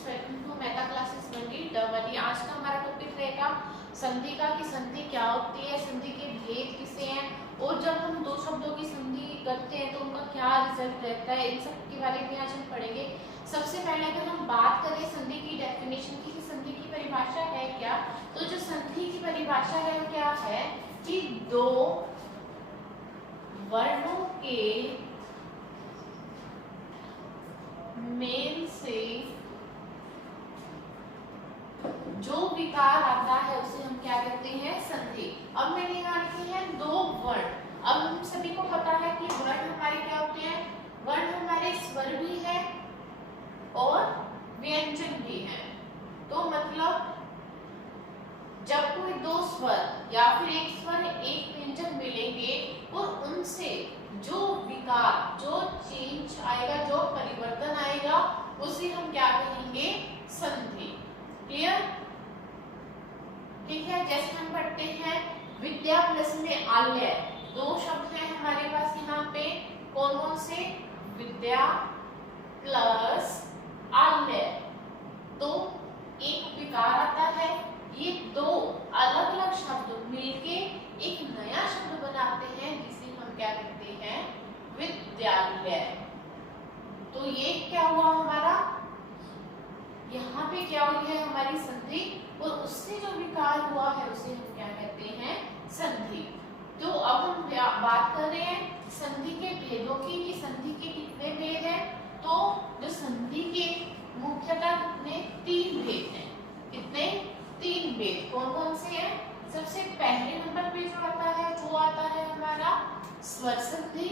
Students, welcome to mega classes Mandi. आज का हमारा टॉपिक रहेगा संधि का, कि संधि क्या होती है, संधि के भेद किसे हैं, और जब हम दो शब्दों की संधि करते हैं तो उनका क्या रिजल्ट रहता है, इन सब के बारे में आज हम पढ़ेंगे। सबसे पहले अगर हम बात करें संधि की डेफिनेशन की, संधि की परिभाषा है क्या, तो जो संधि की परिभाषा है वो क्या है कि दो वर्णों के मेल से जो विकार आता है उसे हम क्या कहते हैं, संधि। अब मैंने यहाँ लिखे हैं दो वर्ण। अब हम सभी को पता है कि वर्ण हमारे क्या होते हैं, वर्ण हमारे स्वर भी है और व्यंजन भी है। तो मतलब जब कोई दो स्वर या फिर एक स्वर एक व्यंजन मिलेंगे और उनसे जो विकार, जो चेंज आएगा, जो परिवर्तन आएगा, उसे हम क्या कहेंगे, संधि। क्लियर? ठीक है। जैसे हम पढ़ते हैं विद्या प्लस में आल्य, दो शब्द हैं हमारे पास यहाँ पे, कौन कौन से, विद्या प्लस आल्य। तो एक विकार आता है, ये दो अलग अलग शब्द मिलके एक नया शब्द बनाते हैं जिसे हम क्या कहते हैं, विद्यालय। तो ये क्या हुआ हमारा, यहाँ पे क्या हुई है हमारी संधि, और उससे जो विकार हुआ है उसे हम क्या कहते हैं, संधि। तो अब हम बात कर रहे हैं संधि के भेदों की, कि संधि के कितने भेद हैं। तो जो संधि के मुख्यतः कितने, तीन भेद हैं। कितने, तीन भेद। कौन कौन से हैं, सबसे पहले नंबर पे जो आता है वो आता है हमारा स्वर संधि।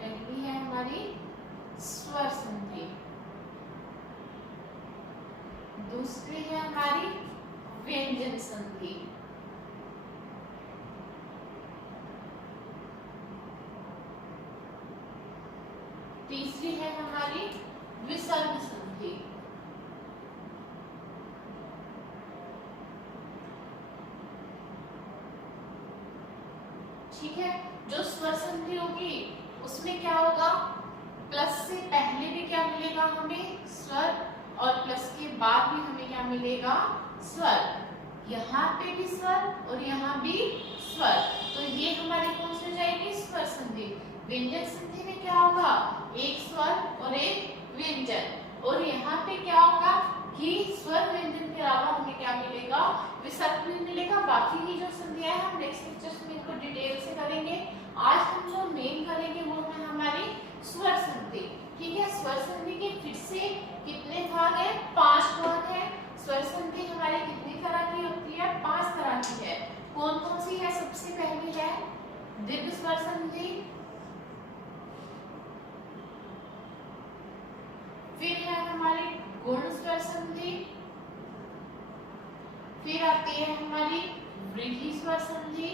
पहली है हमारी स्वर संधि, दूसरी है हमारी व्यंजन संधि, तीसरी है हमारी विसर्ग संधि, ठीक है। जो स्वर संधि होगी उसमें क्या होगा, प्लस से पहले भी क्या मिलेगा हमें, स्वर, और प्लस के बाद भी हमें क्या मिलेगा, स्वर। यहाँ पे भी स्वर और यहाँ भी स्वर, तो ये हमारी कौन सी हो जाएगी, स्वर संधि। व्यंजन संधि में क्या होगा, एक स्वर और एक व्यंजन, और यहाँ पे क्या होगा कि स्वर व्यंजन के अलावा हमें क्या मिलेगा, विसर्ग भी मिलेगा। बाकी की जो संधियां हैं हम नेक्स्ट लेक्चर्स में इनको डिटेल से करेंगे। आज हम जो मेन करेंगे वो है हमारी स्वर संधि, ठीक है। स्वर संधि के फिर से कितने भाग हैं, 5 भाग हैं। स्वर संधि हमारी कितनी तरह की होती है, 5 तरह की है। कौन कौन सी है, सबसे पहली है दीर्घ स्वर संधि, फिर है हमारी गुण स्वर संधि, फिर आती है हमारी वृद्धि स्वर संधि,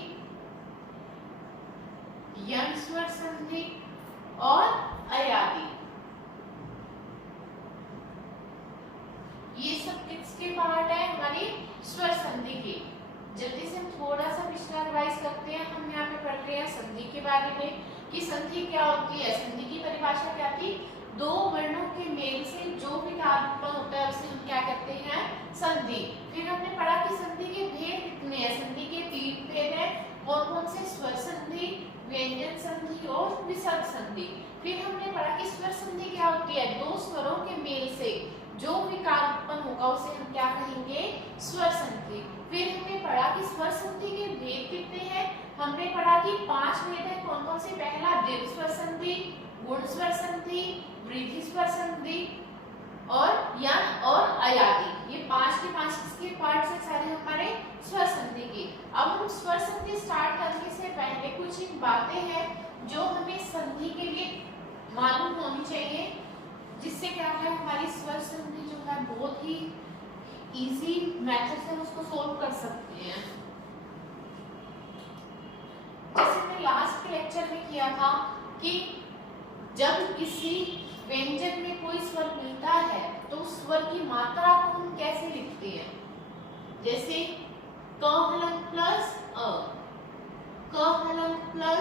यंग स्वर संधि और अयादी। ये सब किसके पार्ट है, हमारी स्वर संधि के। जल्दी से हम थोड़ा सा पिछला रिवाइज करते हैं। हम यहाँ पे पढ़ रहे हैं संधि के बारे में, कि संधि क्या होती है। संधि की परिभाषा क्या थी, दो वर्णों के मेल से जो विकार उत्पन्न होता है उसे हम क्या कहते हैं, संधि। फिर हमने पढ़ा कि संधि के भेद कितने हैं, संधि के 3 भेद हैं। कौन कौन से, स्वर संधि, व्यंजन संधि और विसर्ग संधि। फिर हमने पढ़ा कि स्वर संधि क्या होती है, दो स्वरों के मेल से जो विकार उत्पन्न होगा उसे हम क्या कहेंगे, स्वर संधि। फिर हमने पढ़ा कि स्वर संधि के भेद कितने हैं, हमने पढ़ा कि 5 भेद है। कौन कौन से, पहला दीर्घ स्वर संधि, गुण स्वर संधि, वृद्धि स्वर संधि और यंग और अयादी। ये 5 के 5 किसके पार्ट्स हैं, सारे हमारे स्वर संधि के। अब हम स्वर संधि स्टार्ट करने से पहले कुछ एक बातें हैं जो हमें संधि के लिए मालूम होनी चाहिए, जिससे क्या है हमारी स्वर संधि जो है बहुत ही इजी मेथड से उसको सोल्व कर सकते हैं। जैसे मैं लास्ट के लेक्चर में किया था कि जब किसी व्यंजन में कोई स्वर मिलता है तो उस स्वर की मात्रा को हम कैसे लिखते हैं, जैसे क हलन प्लस अ, क हलन प्लस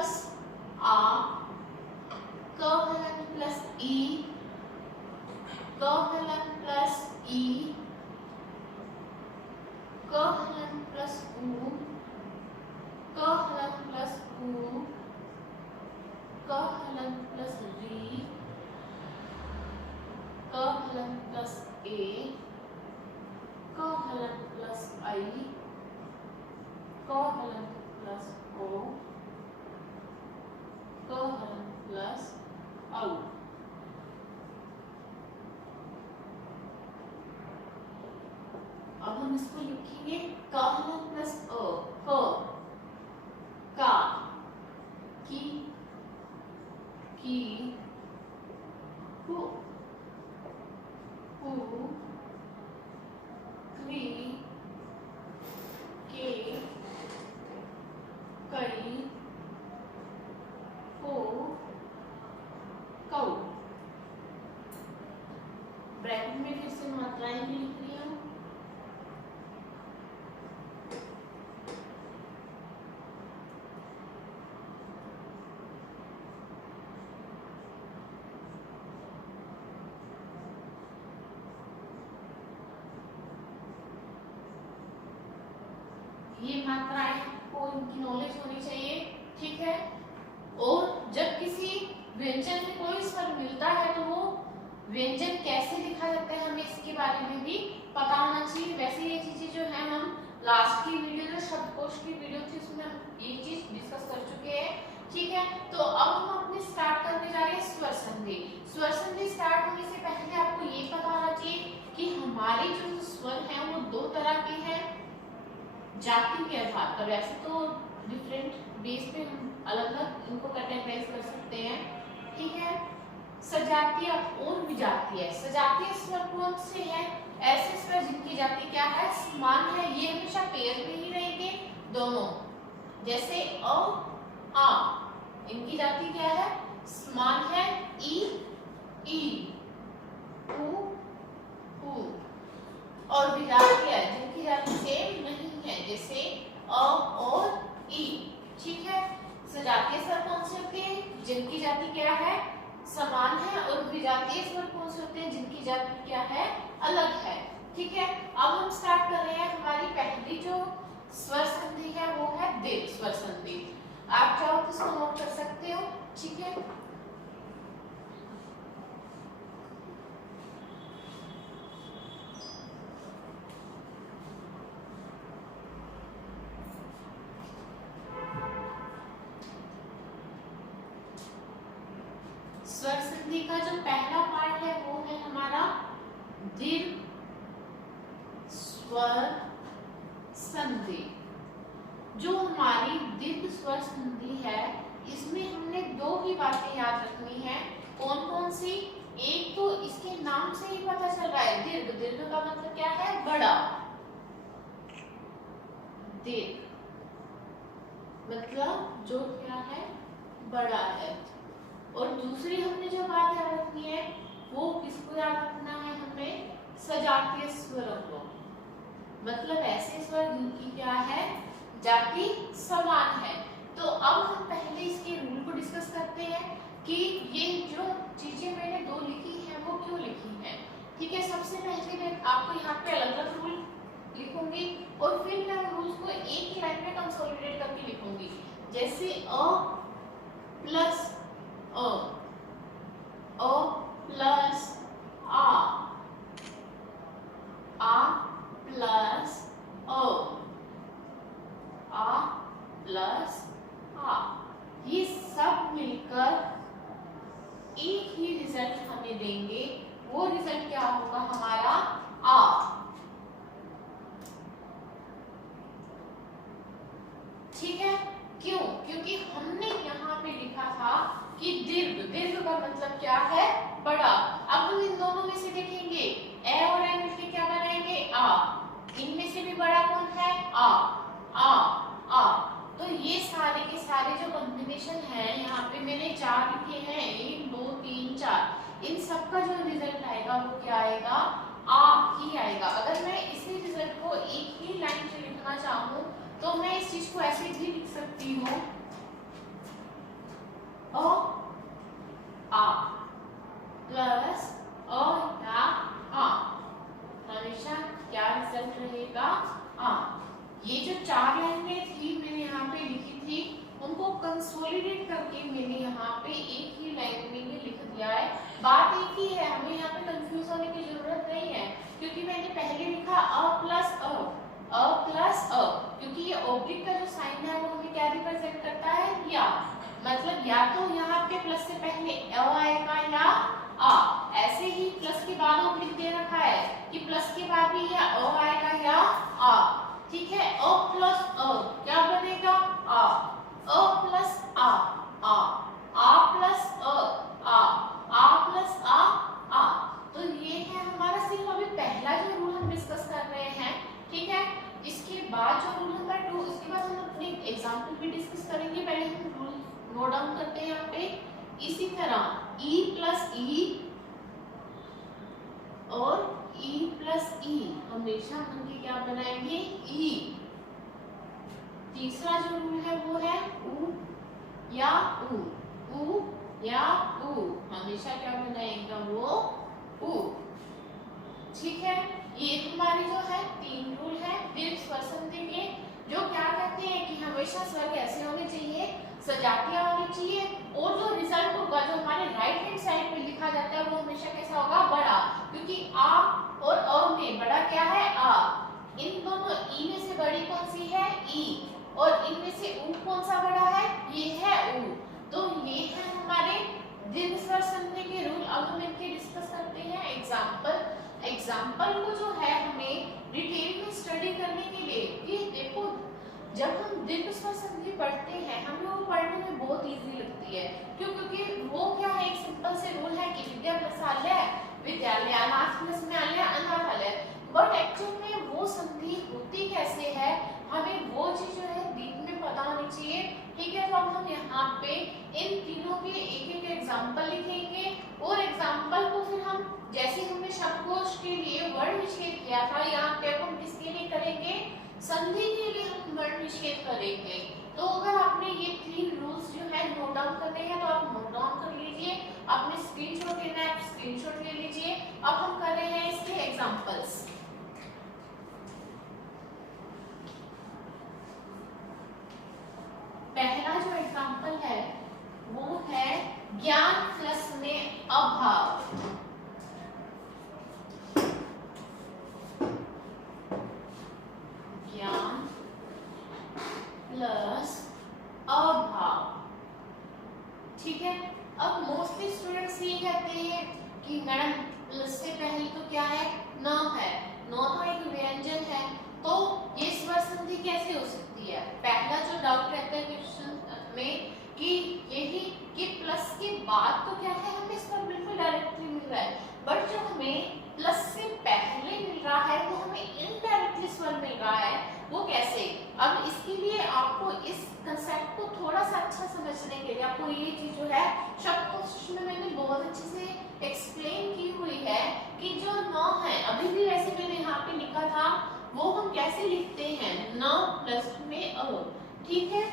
कितनी मात्राएं को इनकी नॉलेज होनी चाहिए, ठीक है। और जब किसी व्यंजन में कोई स्वर मिलता है तो वो व्यंजन कैसे लिखा जाता है हमें इसके बारे में भी पता होना चाहिए। वैसे ये चीजें जो है हम लास्ट की वीडियो जो शब्दकोश की वीडियो थी उसमें हम ये चीज डिस्कस कर चुके हैं, ठीक है। तो अब हम अपने स्टार्ट करने जा रहे हैं स्वर संधि। स्वर संधि स्टार्ट होने से पहले आपको ये पता होना चाहिए कि हमारे जो स्वर हैं वो दो तरह के हैं जाति के आधार पर। वैसे तो डिफरेंट बेस पे हम अलग अलग इनको कैटेगराइज कर सकते हैं, ठीक है। सजातीय और विजातीय। सजातीय स्वर कौन से हैं? ऐसे स्वर जिनकी जाति क्या है, समान है, ये हमेशा पेयर में ही रहेंगे दोनों। जैसे अ आ, इनकी जाति क्या है, समान है, ई ई, उ उ। और विजातीय जिनकी जाति सेम नहीं है, जैसे अ और ई, ठीक है। सजातीय स्वर कौन से होते हैं, जिनकी जाति क्या है, समान है, और विजातीय स्वर कौन से होते हैं, जिनकी जाति क्या है, अलग है, ठीक है। अब हम स्टार्ट कर रहे हैं। हमारी पहली जो स्वर संधि है वो है दीर्घ स्वर संधि। आप चाहो तो इसको नोट कर सकते हो, ठीक है। स्वर संधि का जो पहला पार्ट है वो है हमारा दीर्घ स्वर संधि। जो हमारी दीर्घ स्वर संधि है इसमें हमने दो ही बातें याद रखनी है। कौन कौन सी? एक तो इसके नाम से ही पता चल रहा है, दीर्घ। दीर्घ का मतलब क्या है, बड़ा। दीर्घ मतलब जो क्या है, बड़ा है। और दूसरी हमने जो बात याद रखनी है वो किसको याद रखना है, हमें सजातीय स्वरों को। मतलब ऐसे स्वर जिनकी क्या है, जाति समान है। तो अब हम पहले इसके रूल को डिस्कस करते हैं कि ये जो चीजें मैंने दो लिखी हैं वो क्यों लिखी हैं, ठीक है। सबसे पहले मैं आपको यहाँ पे अलग अलग रूल लिखूंगी और फिर मैं रूल्स को एक ही लाइन में कंसोलिडेट करके लिखूंगी। जैसे अ प्लस अ प्लस आ प्लस आ प्लस आ, ये सब मिलकर एक ही रिजल्ट हमें देंगे। वो रिजल्ट क्या होगा हमारा, आ, ठीक है। क्यों? क्योंकि हमने यहाँ पे लिखा था कि दीर्घ। दीर्घ का मतलब क्या है, बड़ा। अब हम इन दोनों में से देखेंगे, ए और ए मिलकर क्या बनाएंगे, आ। इनमें से भी बड़ा कौन है, आ आ। तो ये सारे के सारे जो कॉम्बिनेशन है, यहाँ पे मैंने 4 लिखे हैं, 1 2 3 4। इन सब का जो रिजल्ट आएगा वो क्या आएगा, आ ही आएगा। अगर मैं इसी रिजल्ट को एक ही लाइन से लिखना चाहूँ तो मैं इस चीज को ऐसे भी लिख सकती हूँ, आ प्लस या आ। हमेशा क्या रिजल्ट रहेगा, आ। ये जो 4 लाइनें थी मैंने यहाँ पे लिखी थी, उनको कंसोलिडेट करके मैंने यहाँ पे एक ही लाइन में ये लिख दिया है। बात एक ही है, हमें यहाँ पे कंफ्यूज होने की जरूरत नहीं है, क्योंकि मैंने पहले लिखा अ प्लस अ, क्योंकि ये ऑब्जेक्ट का जो साइन है वो हमें क्या रिप्रेजेंट करता है, या। मतलब या तो यहाँ पे प्लस से पहले अ आएगा या आ। ऐसे ही प्लस के बाद ऑब्जेक्ट दे रखा है कि प्लस के बाद भी या अ आएगा या आ, ठीक है। अ प्लस अ क्या बनेगा, अ प्लस आ प्लस आ प्लस आ। तो ये है हमारा सिर्फ अभी पहला जो रूल हम डिस्कस कर रहे हैं, ठीक है। इसके बाद जो रूल नंबर 2, इसके बाद हम अपने एग्जांपल भी डिस्कस करेंगे। पहले हम रूल नोट डाउन करते हैं यहाँ पे। इसी तरह ई प्लस ई और ई प्लस ई हमेशा हम क्या बनाएंगे, ई। तीसरा जो रूल है वो है उ या उ या उ, हमेशा क्या बनाएगा वो उ, ठीक है। ये हमारी जो है 3 रूल है दीर्घ स्वर संधि के। जो क्या कहते हैं कि हमेशा स्वर कैसे होने चाहिए, सजातीय होनी चाहिए, और जो रिजल्ट होगा जो हमारे राइट हैंड साइड पे लिखा जाता है वो हमेशा कैसा होगा, बड़ा, क्योंकि आ और अ में बड़ा क्या है, आ। इन दोनों ई में से बड़ी कौन सी है, ई, और इनमें से ऊ कौन सा बड़ा है, ये है ऊ। तो ये है हमारे दीर्घ स्वर संधि के रूल। अब हम इनके डिस्कस करते हैं एग्जाम्पल को जो है हमें डिटेल में स्टडी करने के लिए, कि देखो जब हम दीर्घ स्वर संधि पढ़ते हैं हमें वो पढ़ने में बहुत इजी लगती है। क्यों? क्योंकि वो क्या है, एक सिंपल से रूल है कि विद्या प्लस आलय विद्यालय, अनाथ प्लस न्यायालय अनाथालय। बट एक्चुअल में वो संधि होती कैसे है, हमें वो चीज जो है डीप में पता होनी चाहिए। ठीक है, तो अब हम यहाँ पे इन तीनों के एक एक एग्जाम्पल लिखेंगे, और एग्जाम्पल को फिर हम जैसे हमने शब्दकोश के लिए वर्ण निषेध किया था, यहाँ पे हम किसके लिए करेंगे, संधि के लिए हम वर्ण निषेध करेंगे। तो अगर आपने ये 3 रूल्स जो है नोट डाउन करने हैं तो आप नोट डाउन कर लीजिए, आपने स्क्रीनशॉट लेना है आप स्क्रीनशॉट ले लीजिए। अब हम कर रहे हैं इसके एग्जांपल्स। पहला जो एग्जांपल है वो है ज्ञान प्लस में अभाव। ज्ञान प्लस अभाव, ठीक है। अब मोस्टली स्टूडेंट्स ये कहते हैं कि मैडम प्लस से पहले तो क्या है, न है, न तो एक व्यंजन है, तो ये स्वर संधि कैसे हो सकती है। पहला जो डाउट रहता है क्वेश्चन में कि यही कि प्लस के बाद तो क्या है, हमें स्वर बिल्कुल डायरेक्टली मिल रहा है, बट जो हमें प्लस से पहले मिल रहा है वो हमें इनडायरेक्टली स्वर मिल रहा है, वो कैसे। अब इसके लिए आपको इस कंसेप्ट को थोड़ा सा अच्छा समझने के लिए आपको ये चीज जो है शब्दकोश में मैंने बहुत अच्छे से एक्सप्लेन की हुई है कि जो न है, अभी भी वैसे मैंने यहाँ पे लिखा था, वो हम कैसे लिखते हैं, न प्लस में अ, ठीक है।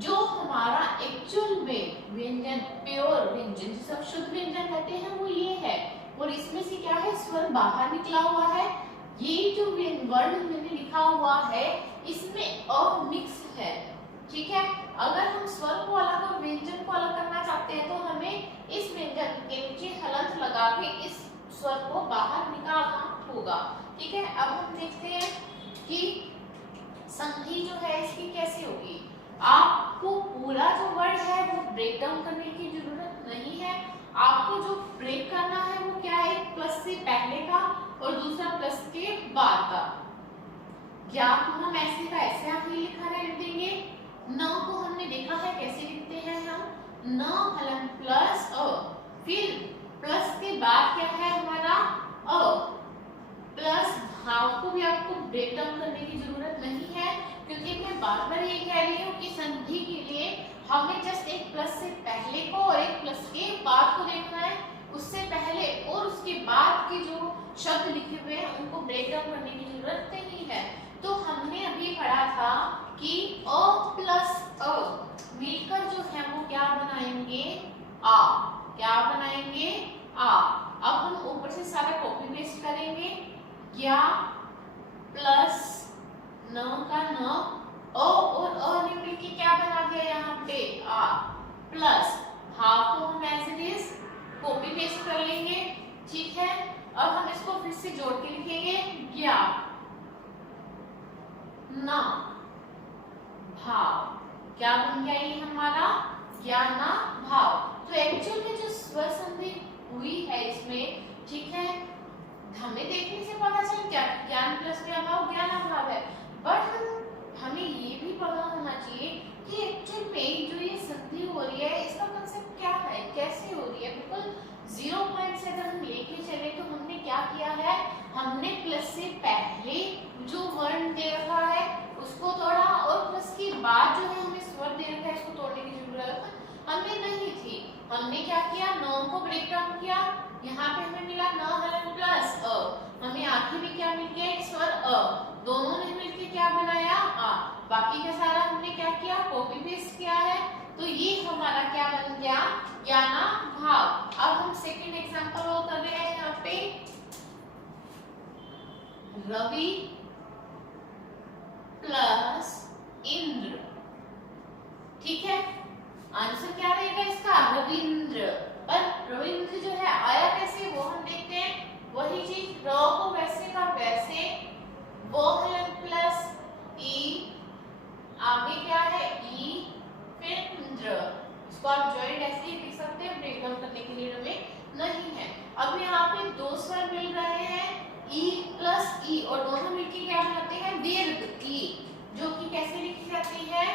जो हमारा एक्चुअल में व्यंजन, प्योर व्यंजन जिसे शुद्ध व्यंजन कहते हैं वो ये है, और इसमें से क्या है, स्वर बाहर निकला हुआ है। ये जो वर्ण मैंने लिखा हुआ है इसमें अ मिक्स है, ठीक है। अगर हम स्वर को अलग और व्यंजन को अलग करना चाहते हैं तो हमें इस व्यंजन के नीचे हलंत लगा के इस स्वर को बाहर निकालना होगा, ठीक है। अब हम देखते हैं कि संधि जो है इसकी कैसे होगी। आपको पूरा जो वर्ड है वो ब्रेक डाउन करने की जरूरत नहीं है, आपको जो ब्रेक करना है वो क्या है, प्लस से पहले का और दूसरा प्लस के बाद का। ज्ञान को हम ऐसे का ऐसे आप ये लिखा रहने देंगे, न को हमने देखा है कैसे लिखते हैं हम, न हलन प्लस अ, फिर प्लस के बाद क्या है हमारा अ, प्लस भाव को भी आपको ब्रेक डाउन करने की जरूरत नहीं है, क्योंकि मैं बार बार ये कह रही हूँ कि संधि के लिए हमें जस्ट एक प्लस से पहले को और एक प्लस के बाद को देखना है, उससे पहले और उसके बाद के जो शब्द लिखे हुए हैं उनको ब्रेक डाउन करने की जरूरत नहीं है। तो हमने अभी पढ़ा था कि अ प्लस अ मिलकर जो है वो क्या बनाएंगे, आ, क्या बनाएंगे, आ। अब हम ऊपर से सारा कॉपी पेस्ट करेंगे, या प्लस न का न, अ और अ ने मिलके क्या बना दिया यहाँ पे, आ, प्लस हाफ को हम as it is copy paste कर लेंगे, ठीक है। अब हम इसको फिर से जोड़ के लिखेंगे, ज्ञा ना भाव, क्या बन गया ये हमारा, ज्ञाना भाव। तो एक्चुअल में जो स्वर संधि हुई है इसमें, ठीक है, हमें देखने से पता चल क्या ज्ञान प्लस में अभाव ज्ञान अभाव है, बट हमें ये भी पता होना चाहिए कि एक्चुअल में जो ये संधि हो रही है इसका कांसेप्ट क्या है, कैसे हो रही है। बिल्कुल 0 पॉइंट से अगर हम लेके चले तो हमने क्या किया है, हमने प्लस से पहले जो वर्ण दे रखा है उसको तोड़ा, और प्लस के बाद जो है हमें स्वर दे रखा है इसको तोड़ने की जरूरत हमें नहीं थी। हमने क्या किया, नौ को ब्रेक डाउन किया, यहाँ पे हमें मिला न हलन प्लस अ, हमें आखिर में क्या मिल गया, एक स्वर अ, दोनों ने मिलकर क्या बनाया, आ। बाकी का सारा हमने क्या किया, कॉपी पेस्ट किया है, तो ये हमारा क्या बन गया, ज्ञाना भाव। अब हम सेकंड एग्जांपल वो कर रहे हैं यहाँ पे, रवि प्लस इंद्र। ठीक है, आंसर क्या रहेगा इसका? रविंद्र। पर रविंद्र जो है आया कैसे वो हम देखते हैं। वही चीज, र को वैसे का वैसे, वो हलन प्लस ई, आगे क्या है ई, फिर इंद्र। इसको आप जॉइंट ऐसे ही लिख सकते हैं, ब्रेक डाउन करने के लिए हमें नहीं है। अब यहाँ पे दो स्वर मिल रहे हैं ई प्लस ई, और दोनों मिलकर क्या बनाते हैं? दीर्घ ई, जो कि कैसे लिखी जाती है?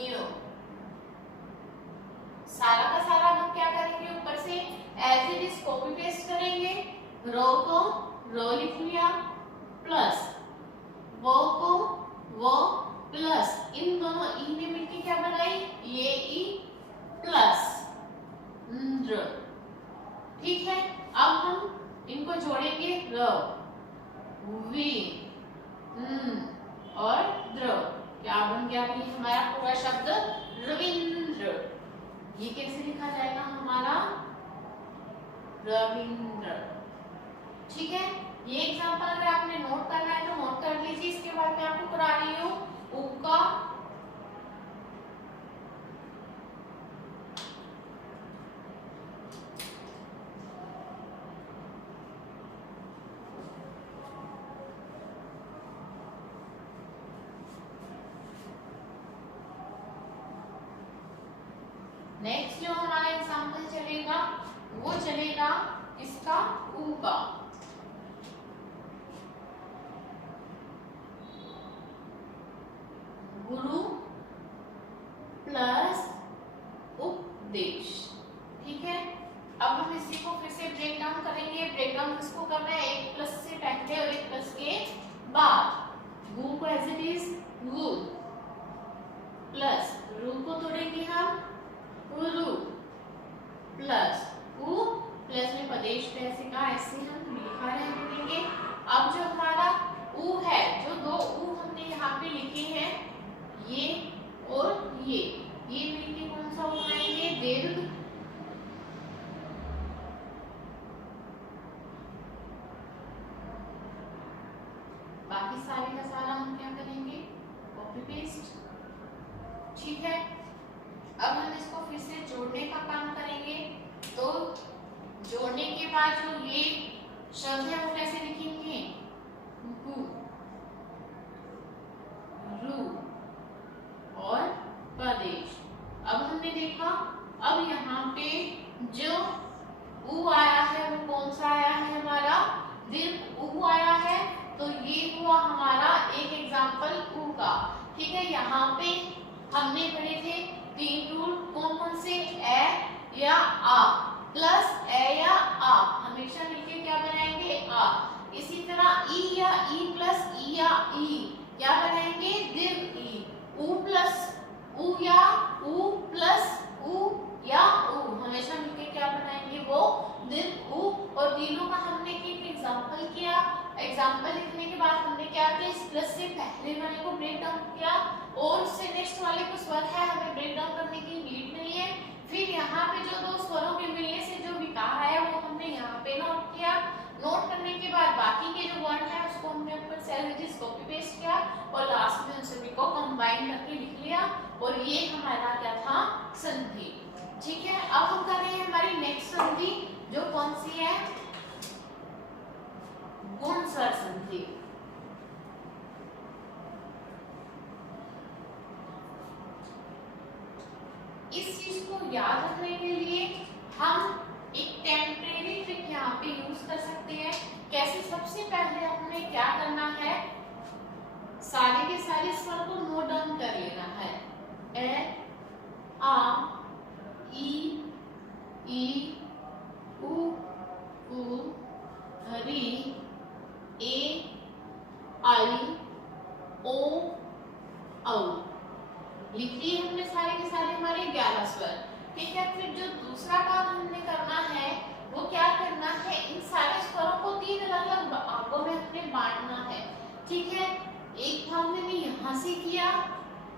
यूं। सारा का सारा हम क्या करेंगे? ऊपर से as it is copy paste करेंगे। रो को रो लिख लिया, प्लस वो को वो, प्लस इन दोनों ई ने मिलकर क्या बनाई? ये ई प्लस इंद्र। ठीक है, अब हम इनको जोड़ेंगे र, वी, और द्र। क्या बन गया अभी हमारा पूरा शब्द? रविंद्र। ये कैसे लिखा जाएगा हमारा? रविंद्र। ठीक है, ये एग्जांपल अगर आपने नोट करना है तो नोट कर लीजिए। इसके बाद मैं आपको करा रही हूँ उ का नेक्स्ट जो हमारा एग्जांपल चलेगा वो चलेगा इसका ऊ का। गुरु प्लस उपदेश। ठीक है, अब हम इसी को फिर से ब्रेक डाउन करेंगे। ब्रेक डाउन किसको करना है? एक प्लस से पहले और एक प्लस के बाद। गु को एज इट इज गु, प्लस रू को तोड़ेंगे हम गुरु, प्लस उ, प्लस में प्रदेश कैसे का ऐसे हम लिखा रहेंगे। अब जो हमारा उ है, जो दो उ हमने यहाँ पे लिखे हैं, ये और ये मिलके कौन सा उ बनाएंगे? दीर्घ। बाकी सारे का सारा हम क्या करेंगे? Copy paste. ठीक है, अब हम इसको फिर से जोड़ने का काम करेंगे। तो जोड़ने के बाद जो ये शब्द है वो कैसे लिखेंगे? गु, रु और प्रदेश। अब हमने देखा, अब यहाँ पे जो उ आया है वो कौन सा आया है? हमारा दीर्घ उ आया है। तो ये हुआ हमारा एक एग्जाम्पल उ का। ठीक है, यहाँ पे हमने पढ़े थे तीन रूल, कौन कौन से? ए या आ, प्लस ए या आ हमेशा मिलके क्या बनाएंगे? आ। इसी तरह ई या ई प्लस ई या ई क्या बनाएंगे? दीर्घ ई। उ प्लस उ या उ प्लस उ या उ हमेशा मिलके क्या बनाएंगे? वो दीर्घ उ। और तीनों का हमने एक एग्जाम्पल किया। एग्जाम्पल लिखने के बाद हमने क्या किया? इस प्लस से पहले वाले को ब्रेक डाउन किया और उससे नेक्स्ट वाले को स्वर है हमें ब्रेक डाउन करने की नीड नहीं है। फिर यहाँ पे जो दो स्वरों के मिलने से जो विकार है वो हमने यहाँ पे नोट किया। नोट करने के बाद बाकी के जो वर्ड है उसको हमने ऊपर सेल कॉपी पेस्ट किया और लास्ट में उन सभी को कंबाइन करके लिख लिया। और ये हमारा क्या था? संधि। ठीक है, अब हम कर रहे हैं हमारी नेक्स्ट संधि, जो कौन सी है? गुण स्वर संधि। इस चीज को याद रखने के लिए हम एक टेम्परेरी ट्रिक यहाँ पे यूज कर सकते हैं। कैसे? सबसे पहले हमें क्या करना है? सारे के सारे स्वर को नोट डाउन कर लेना है। ए, आ, ई, उ, री, ए, आई, ओ, औ। लिख लिए हमने सारे के सारे हमारे 11 स्वर। ठीक है, फिर जो दूसरा काम हमने करना है वो क्या करना है? इन सारे स्वरों को 3 अलग-अलग भागों में हमने बांटना है। ठीक है, एक भाग मैंने यहाँ से किया,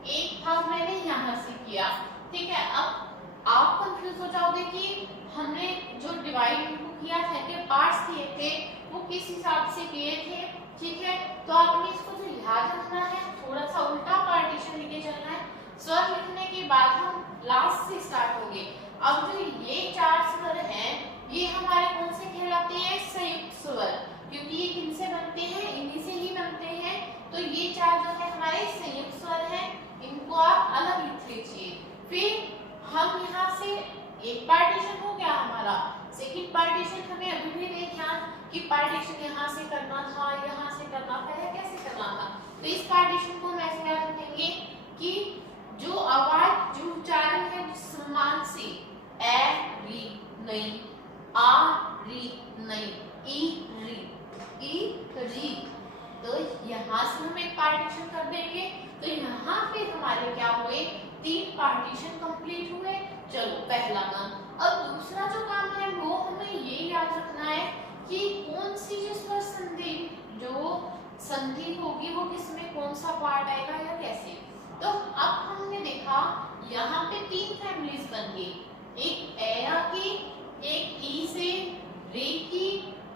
एक भाग मैंने यहाँ से किया। ठीक है, अब आप कंफ्यूज हो जाओगे कि हमने जो डिवाइड किया था, के पार्ट्स किए थे वो किस हिसाब से किए थे। ठीक है, तो आपने इसको जो याद रखना है, थोड़ा सा उल्टा पार्टीशन लेके चलना है। स्वर लिखने के बाद हम लास्ट से स्टार्ट होंगे। अब जो ये 4 स्वर हैं, ये हमारे कौन से कहलाते हैं? संयुक्त स्वर, क्योंकि ये किनसे बनते हैं? इन्हीं से ही बनते हैं। तो ये 4 जो है हमारे संयुक्त स्वर हैं, इनको आप अलग लिख लीजिए। फिर हम यहाँ से एक पार्टीशन हो गया हमारा, सेकंड पार्टीशन हमें अभी भी नहीं ध्यान कि पार्टीशन यहाँ से करना था, यहाँ से करना था या कैसे करना था। तो इस पार्टीशन को हम ऐसे याद रखेंगे कि जो आवाज जो उच्चारण है समान से ए री नहीं, आ री नहीं, ई री, तो यहाँ से हम एक पार्टीशन कर देंगे। तो यहाँ पे हमारे क्या हुए? 3 पार्टीशन कंप्लीट हुए। चलो पहला काम। अब दूसरा जो काम है वो हमें ये याद रखना है कि कौन सी जो स्वर संधि जो संधि होगी वो किसमें कौन सा पार्ट आएगा या कैसे। तो अब हमने देखा यहाँ पे 3 फैमिलीज बन गई, एक ए की, एक ई से रे की,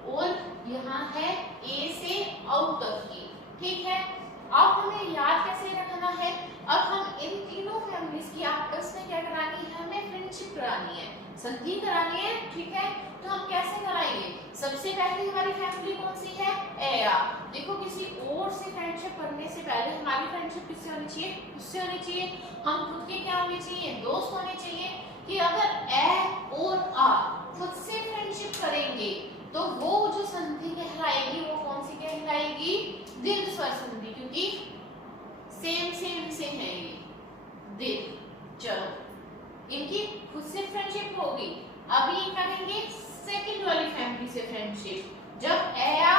और यहाँ है ए से औ तक की। ठीक है, अब हमें याद कैसे रखना है? अब हम इन तीनों फैमिलीज की आपस में क्या करानी है? हमें फ्रेंडशिप करानी है, संधि करानी है। ठीक है, तो हम कैसे कराएंगे? सबसे पहले हमारी फैमिली कौन सी है? ए आ। देखो किसी और से फ्रेंडशिप करने से पहले हमारी फ्रेंडशिप किससे होनी चाहिए? उससे होनी चाहिए। हम खुद के क्या होने चाहिए? दोस्त होने चाहिए। कि अगर ए और आ खुद से फ्रेंडशिप करेंगे तो वो जो संधि कहलाएगी वो कौन सी कहलाएगी? दीर्घ स्वर संधि, क्योंकि सेम से है ये दीर्घ। चलो इनकी खुद से फ्रेंडशिप होगी। अभी करेंगे सेकंड वाली फैमिली से फ्रेंडशिप, जब ए आ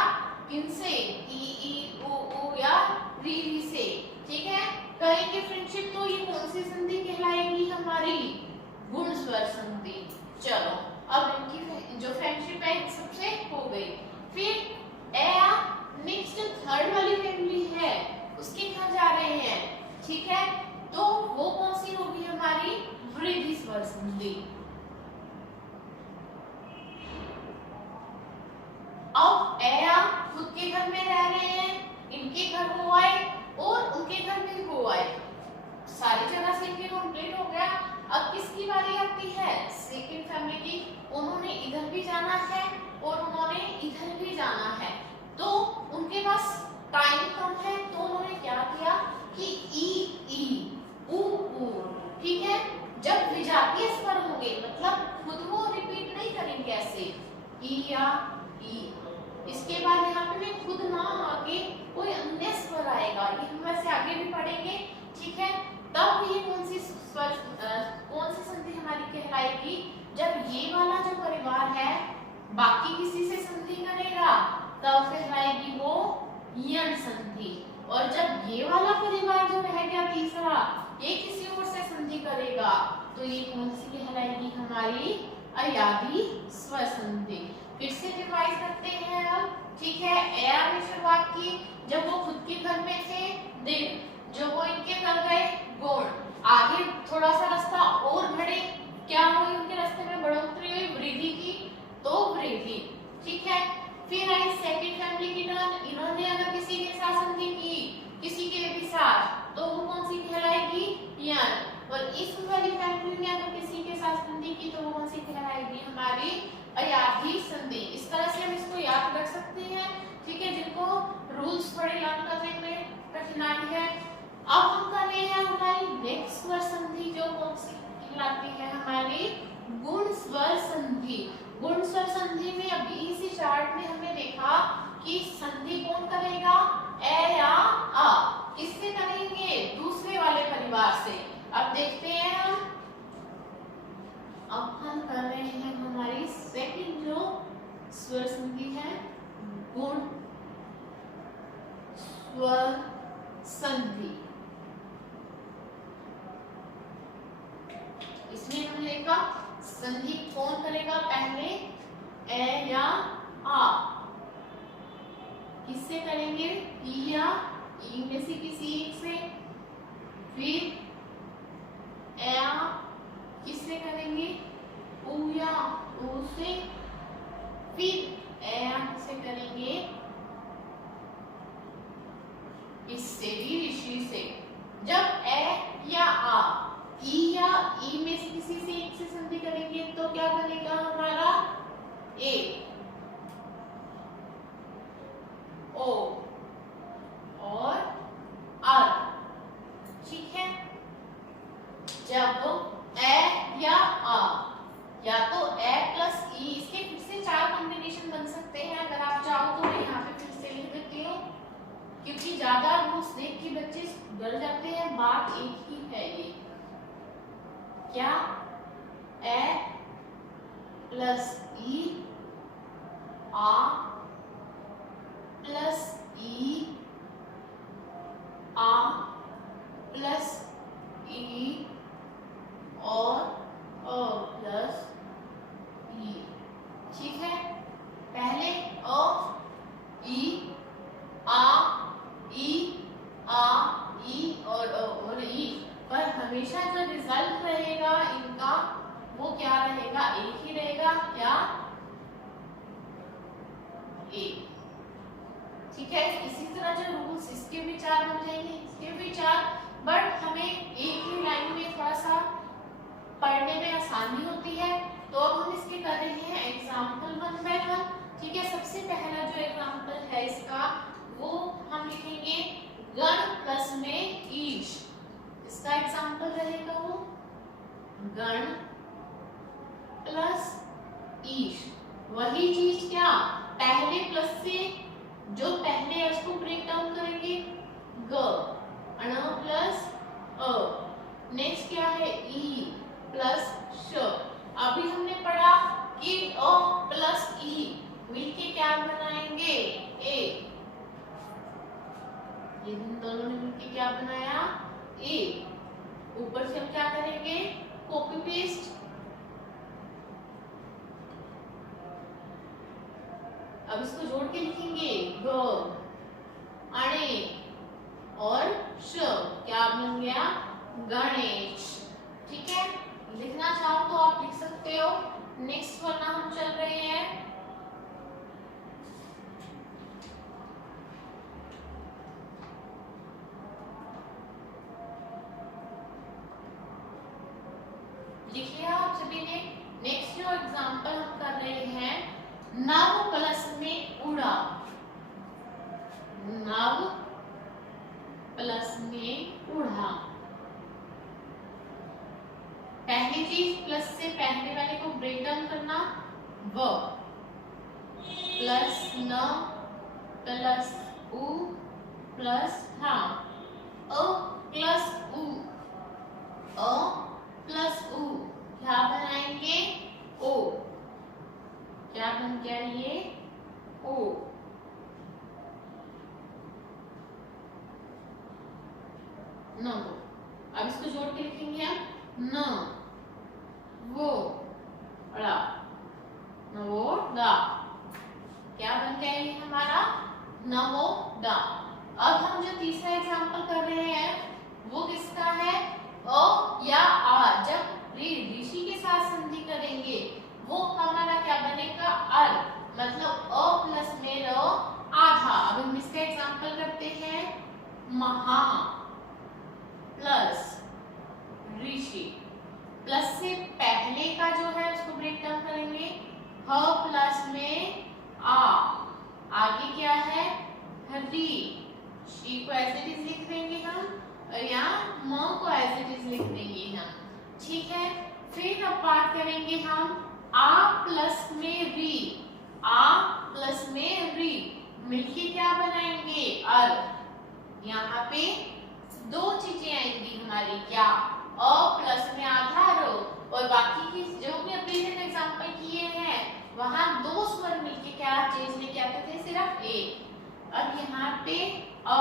किनसे? ई ऊ या री से। ठीक है, करेंगे फ्रेंडशिप, तो ये कौन सी संधि कहलाएगी? हमारी गुण स्वर संधि। चलो अब इनकी जो फ्रेंडशिप है सबसे हो गई। फिर ए आ नेक्स्ट थर्ड वाली फैमिली है, उसके घर जा रहे हैं। ठीक है, तो वो कौन सी होगी? हमारी वृद्धि स्वर संधि। अब ए आ खुद के घर में रह रहे हैं, इनके घर हो आए और उनके घर भी हो आए, सारी जगह से इनके कंप्लीट हो गया। अब किसकी बारी आती है? सेकंड फैमिली की। उन्होंने इधर भी जाना है और उन्होंने इधर भी जाना है, तो उनके पास टाइम कम है, तो उन्होंने क्या किया कि ई ऊ। ठीक है, जब विजातीय स्वर होंगे मतलब खुद वो रिपीट नहीं करेंगे ऐसे ई या ई, इसके बाद यहाँ पे मैं खुद ना आके कोई अन्य स्वर आएगा, ये हम वैसे आगे भी पढ़ेंगे। ठीक है, तब ये कौन सी संधि हमारी कहलाएगी? जब ये वाला जो परिवार है बाकी किसी से संधि करेगा तब कहलाएगी वो यण संधि, और जब ये वाला परिवार जो रह गया तीसरा ये किसी और से संधि करेगा तो ये कौन सी कहलाएगी? हमारी अयादी स्वर संधि। फिर से रिवाइज करते हैं अब। ठीक है, ए आ ने शुरुआत की जब वो खुद के घर में थे, दिन जो वो इनके घर गए गुण, आगे थोड़ा सा रास्ता और बढ़े, क्या हुई? उनके रास्ते में बढ़ोतरी हुई, वृद्धि की, तो वृद्धि। ठीक है, फिर आई सेकंड फैमिली की टर्न। इन्होंने अगर किसी के साथ संधि की, किसी के भी साथ, तो वो कौन सी कहलाएगी? यण। और इस वाली फैमिली ने अगर किसी के साथ संधि की तो वो कौन सी कहलाएगी? हमारी अयाधी संधि। इस तरह से हम इसको याद कर सकते हैं। ठीक है, जिनको रूल्स थोड़े याद करने में कठिनाई है। अब हम कर रहे हैं हमारी नेक्स्ट स्वर संधि, जो कौन सी कहलाती है? हमारी गुण स्वर संधि। गुण स्वर संधि में अभी इसी चार्ट में हमने देखा कि संधि कौन करेगा? ए या आ। किससे करेंगे? दूसरे वाले परिवार से। अब देखते हैं अब हम कर रहे हैं हमारी सेकंड जो स्वर संधि है, गुण स्वर संधि। इसमें हम लेगा संधि कौन करेगा? पहले ए या आ, किससे करेंगे? ई या ई में से किसी एक से। फिर ए आ किससे करेंगे? ऊ या ऊ से। फिर ए आ से करेंगे किसी से एक से संधि करेंगे तो क्या बनेगा हमारा ए, ओ और आर। ठीक है, जब ए या आ या तो ए प्लस ई, इसके फिर से 4 कॉम्बिनेशन बन सकते हैं। अगर आप चाहो तो मैं यहाँ पे फिर से लिख देती हूँ, क्योंकि ज्यादा रूल्स देख के बच्चे डर जाते हैं। बात एक ही है ये, क्या ए प्लस ई, आ प्लस ई, आ प्लस ई और अ प्लस ई। ठीक है, पहले अ ई, आ ई, आ ई और अ और ई, पर हमेशा जो रिजल्ट रहेगा इनका वो क्या रहेगा, एक ही रहेगा, क्या ए। ठीक है, इसी तरह जो रूल्स इसके भी 4 बन जाएंगे, इसके भी 4, बट हमें एक ही लाइन में थोड़ा सा पढ़ने में आसानी होती है। तो अब हम इसके कर रहे हैं एग्जाम्पल 1 बाय 1। ठीक है, सबसे पहला जो एग्जाम्पल है इसका वो हम लिखेंगे गण प्लस में ईश। इसका एग्जाम्पल रहेगा वो गण प्लस ईश। वही चीज क्या, पहले प्लस से जो पहले है उसको ब्रेक डाउन करेंगे, ग अण प्लस अ। नेक्स्ट क्या है ई प्लस श। अभी हमने पढ़ा कि अ प्लस ई मिलके क्या बनाएंगे, ए। ये दोनों ने मिलके क्या बनाया, ए। ऊपर से हम क्या करेंगे, कॉपी पेस्ट। अब इसको जोड़ के लिखेंगे ग अणे और श, क्या बन गया, गणेश। ठीक है, लिखना चाहो तो आप लिख सकते हो। नेक्स्ट वरना हम चल रहे हैं लिख लिया आप सभी ने। नेक्स्ट जो एग्जांपल हम कर रहे हैं, नव प्लस में उड़ा। नव प्लस में उड़ा, पहली चीज प्लस से पहले वाले को ब्रेक डाउन करना, व प्लस न प्लस उ प्लस हा, अ प्लस उ, अ प्लस उ क्या बनाएंगे, ओ। क्या बन गया ये, ओ। न, अब इसको जोड़ के लिखेंगे हम, न वो ड़ा, नवोदा। क्या बन गया ये हमारा, नवोदा। अब हम जो तीसरा एग्जांपल कर रहे हैं वो किसका है, अ या आ। जब ऋषि के साथ संधि करेंगे वो हमारा क्या बनेगा, अर, मतलब अ प्लस में र आधा। अब हम इसका एग्जांपल करते हैं, महा प्लस ऋषि। प्लस से पहले का जो है उसको ब्रेक डाउन करेंगे, ह प्लस में आ, आगे क्या है, हरी। शी को एज इट इज लिख देंगे हम, और यहाँ म को एज इट इज लिख देंगे हम। ठीक है, फिर अब बात करेंगे हम आ प्लस में री। आ प्लस में री मिलके क्या बनाएंगे, अर। यहाँ पे दो चीजें आएंगी हमारी, क्या, अ प्लस में आधा रो, और बाकी की जो भी अभी एग्जांपल किए हैं वहां दो स्वर मिलके क्या चीज लेके आते थे, सिर्फ एक। अब यहाँ पे अ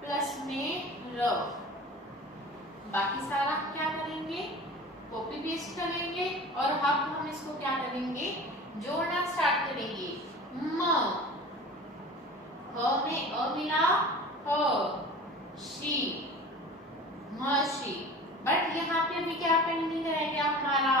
प्लस में र, बाकी सारा क्या करेंगे, कॉपी पेस्ट करेंगे, और अब हम इसको क्या करेंगे, जोड़ना स्टार्ट करेंगे। म, ह में अ मिला, ह, शी, मशी। बट यहाँ पे अभी क्या पेंडिंग रहेगा हमारा,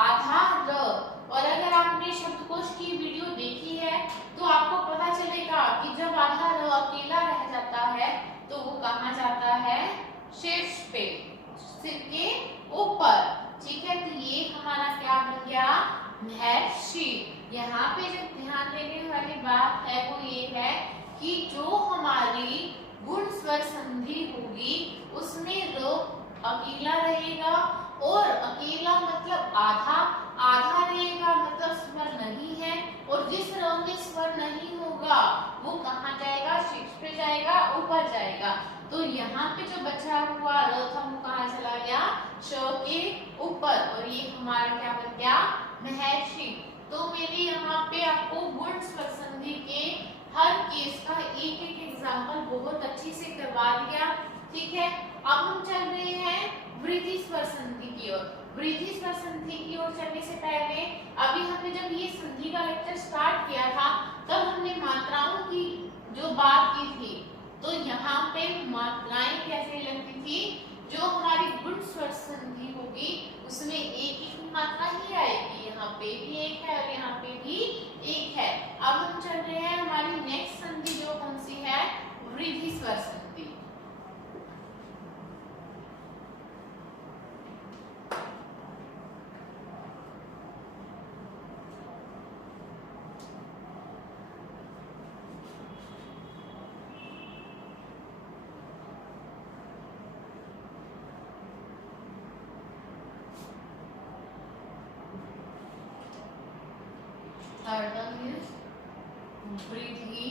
आधा र। और अगर आपने शब्दकोश की वीडियो देखी है तो आपको पता चलेगा कि जब आधा र अकेला रह जाता है तो वो कहाँ जाता है, शीर्ष पे। सिर के ऊपर। ठीक है, तो ये हमारा क्या बन गया, महर्षि। यहाँ पे जो ध्यान देने वाली बात है वो ये है कि जो हमारी गुण स्वर संधि होगी उसमें रो अकेला रहेगा, और अकेला मतलब आधा, आधा रहेगा मतलब स्वर नहीं है, और जिस रो में स्वर नहीं होगा वो कहाँ जाएगा, शीर्ष पे जाएगा, ऊपर जाएगा। तो यहाँ पे जो बचा हुआ र था वो कहाँ चला गया, श के ऊपर, और ये हमारा क्या बन गया, महर्षि। तो मेरे यहाँ पे आपको गुण स्वर संधि के हर केस का एक एक एग्जाम्पल बहुत अच्छी से करवा दिया। ठीक है, अब हम चल रहे हैं वृद्धि स्वर संधि की ओर। वृद्धि स्वर संधि की ओर चलने से पहले अभी हमने जब ये संधि का लेक्चर स्टार्ट किया था तब हमने मात्राओं की जो बात की थी, तो यहाँ पे मात्राएं कैसे लगती थी, जो हमारी गुण स्वर संधि होगी उसमें एक एक मात्रा ही आएगी, यहाँ पे भी एक है और यहाँ पे भी एक है। अब हम चल रहे हैं हमारी नेक्स्ट संधि जो कौन सी है, वृद्धि स्वर संधि। Third one is वृद्धि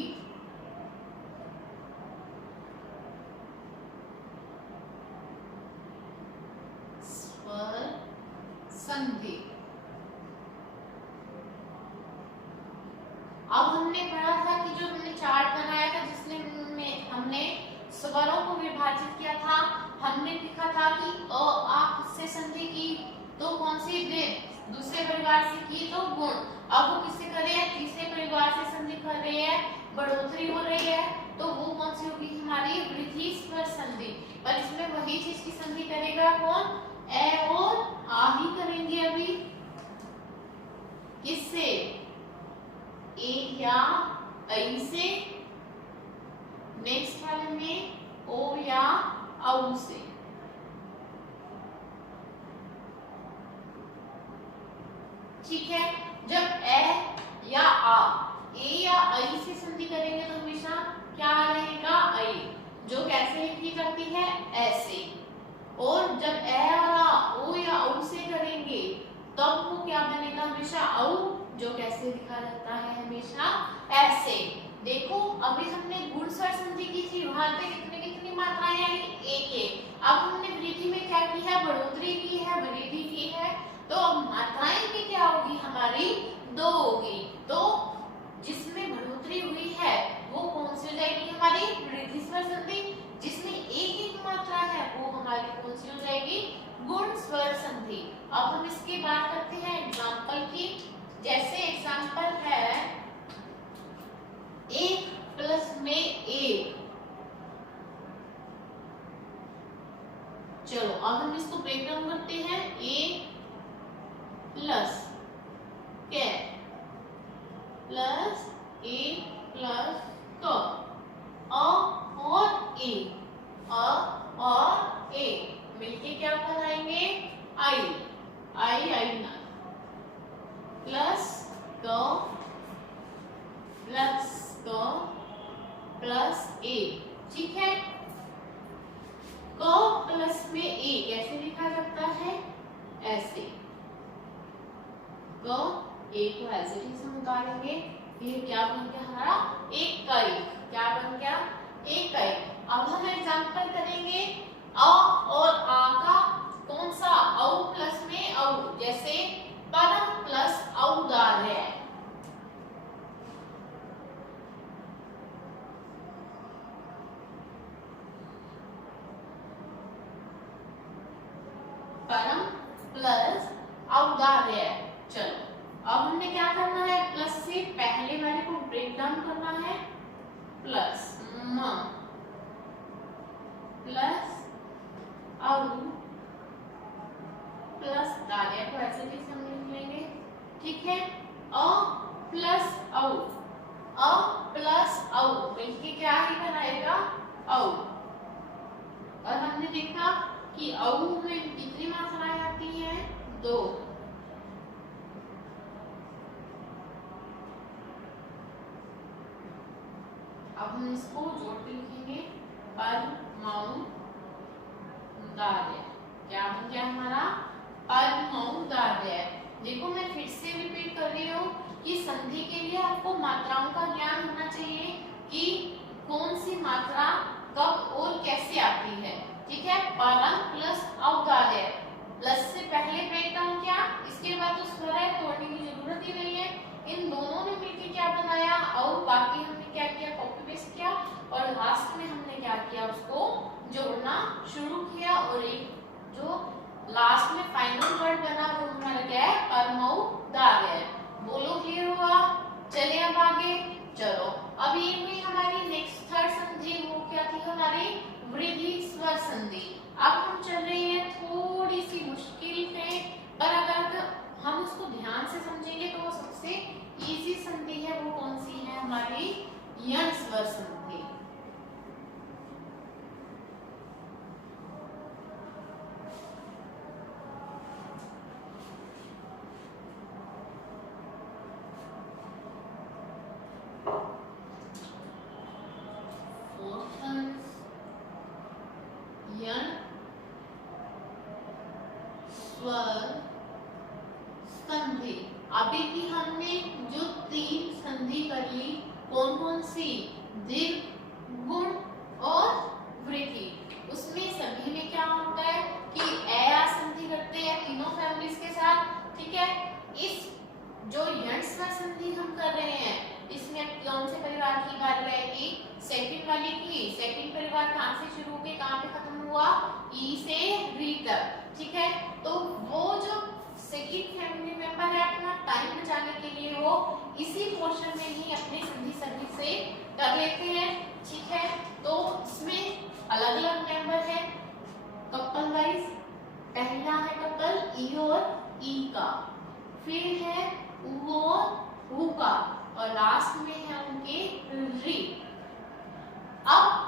स्वर संधि। अब हमने पढ़ा था कि जो हमने चार्ट बनाया था जिसमें हमने स्वरों को विभाजित किया था, हमने लिखा था कि अ आ से संधि की तो कौन सी वृद्धि, दूसरे परिवार से की तो गुण, अब वो किससे कर रहे हैं, तीसरे परिवार से संधि कर रहे हैं, बढ़ोतरी हो रही है, तो वो कौन सी होगी हमारी वृद्धि स्वर संधि। पर इसमें वही चीज की संधि करेगा कौन, ए और आ ही करेंगे अभी, किससे, ए या ऐ से, नेक्स्ट वाले में ओ या औ से। ठीक है, जब ए या ऐ से संधि करेंगे तो हमेशा क्या रहेगा, ऐ, जो कैसे लिखी जाती है, ऐसे। और जब ए और आ ओ या औ से करेंगे तब वो क्या बनेगा, हमेशा औ, जो कैसे लिखा जाता है, हमेशा ऐसे। देखो अभी हमने गुण स्वर संधि की थी, वहां पे कितनी कितनी मात्राएं आई, एक एक। अब हमने वृद्धि में क्या की है, बढ़ोतरी की है, वृद्धि की है, तो अब मात्राएं की क्या होगी हमारी, दो होगी। तो जिसमें बढ़ोतरी हुई है वो कौन सी हो जाएगी हमारी वृद्धि स्वर संधि, जिसमें एक एक मात्रा है वो हमारी कौन सी हो जाएगी, गुण स्वर संधि। अब हम इसकी बात करते हैं एग्जाम्पल की, जैसे एग्जाम्पल है एक प्लस में एक। चलो अब हम इसको ब्रेक डाउन करते हैं, ए प्लस क्या प्लस ए प्लस तो अ और ए, अ और ए मिलके क्या बनाएंगे, आई, आई ना, प्लस तो प्लस ए। ठीक है, क प्लस में ए कैसे लिखा जाता है, ऐसे, क ए को ऐसे ही हम उतारेंगे, ये क्या बन गया हमारा, एक का एक, क्या बन गया, एक का एक। अब हम एग्जांपल करेंगे अ और आ का, कौन सा, औ प्लस में औ, जैसे परम प्लस औदार्य, परम प्लस औदार्य। चलो अब हमने क्या करना है, प्लस से पहले वाले को ब्रेक डाउन करना है, प्लस म प्लस औ प्लस दार्य को ऐसे भी हम लिख लेंगे। ठीक है, अ प्लस औ, अ प्लस औ मिलके क्या ही बनाएगा, औ। और हमने देखा कि औ में कितनी मात्राएं आती हैं? 2। अब हम इसको जोड़ के लिखेंगे परमाणु दार्य। क्या बन गया हमारा? परमाणु दार्य। देखो मैं फिर से रिपीट कर रही हूँ कि संधि के लिए आपको मात्राओं का ज्ञान होना चाहिए कि कौन सी मात्रा कब और कैसे आती है। ठीक है, परम प्लस औदार्य, प्लस से पहले ब्रेक डाउन किया, इसके बाद तो स्वर है, तोड़ने की जरूरत ही नहीं है। इन दोनों ने मिलकर क्या बनाया और बाकी हमने क्या किया, कॉपी पेस्ट किया और लास्ट में हमने क्या किया, उसको जोड़ना शुरू किया और एक जो लास्ट में फाइनल वर्ड बना वो हमारा क्या है, परमाणु दार्य। बोलो क्लियर हुआ? चलिए अब आगे चलो। अब ये हुई हमारी नेक्स्ट थर्ड संधि, वो क्या थी हमारी वृद्धि स्वर संधि। अब हम चल रहे हैं थोड़ी सी मुश्किल पे, पर अगर हम उसको ध्यान से समझेंगे तो वो सबसे इजी संधि है। वो कौन सी है? हमारी यण स्वर संधि। यण स्वर संधि। अभी भी हमने जो 3 संधि कर ली, कौन कौन सी? दीर्घ, गुण और वृद्धि। उसमें सभी में क्या होता है कि ए संधि करते हैं तीनों फैमिलीज के साथ। ठीक है, इस जो यण स्वर संधि हम कर रहे हैं, इसमें कौन से परिवार की बात रहेगी? सेकंड वाली की। सेकंड परिवार कहाँ से शुरू होके कहाँ पे खत्म हुआ? ई से री तक। ठीक है, तो वो जो सेकंड फैमिली मेंबर है, अपना टाइम बचाने के लिए वो इसी पोर्शन में ही अपनी संधि सभी से कर लेते हैं। ठीक है, तो इसमें अलग अलग मेंबर है कपल वाइज। पहला है कपल ई और ई का, फिर है उ और उ का, और लास्ट में है उनके री। अब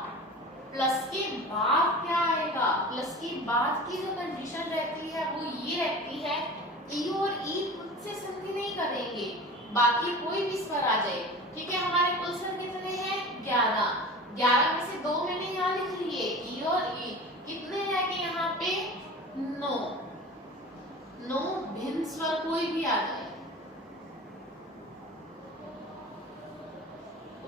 प्लस के बाद क्या आएगा? प्लस के बाद की जो कंडीशन रहती है वो ये रहती है, ई और ई खुद से संधि नहीं करेंगे, बाकी कोई भी स्वर आ जाए। ठीक है, हमारे कुल स्वर कितने हैं? 11। 11 में से 2 मैंने यहाँ लिख लिए, ई और ई। कितने रह गए यहाँ पे? 9। 9 भिन्न स्वर कोई भी आ जाए,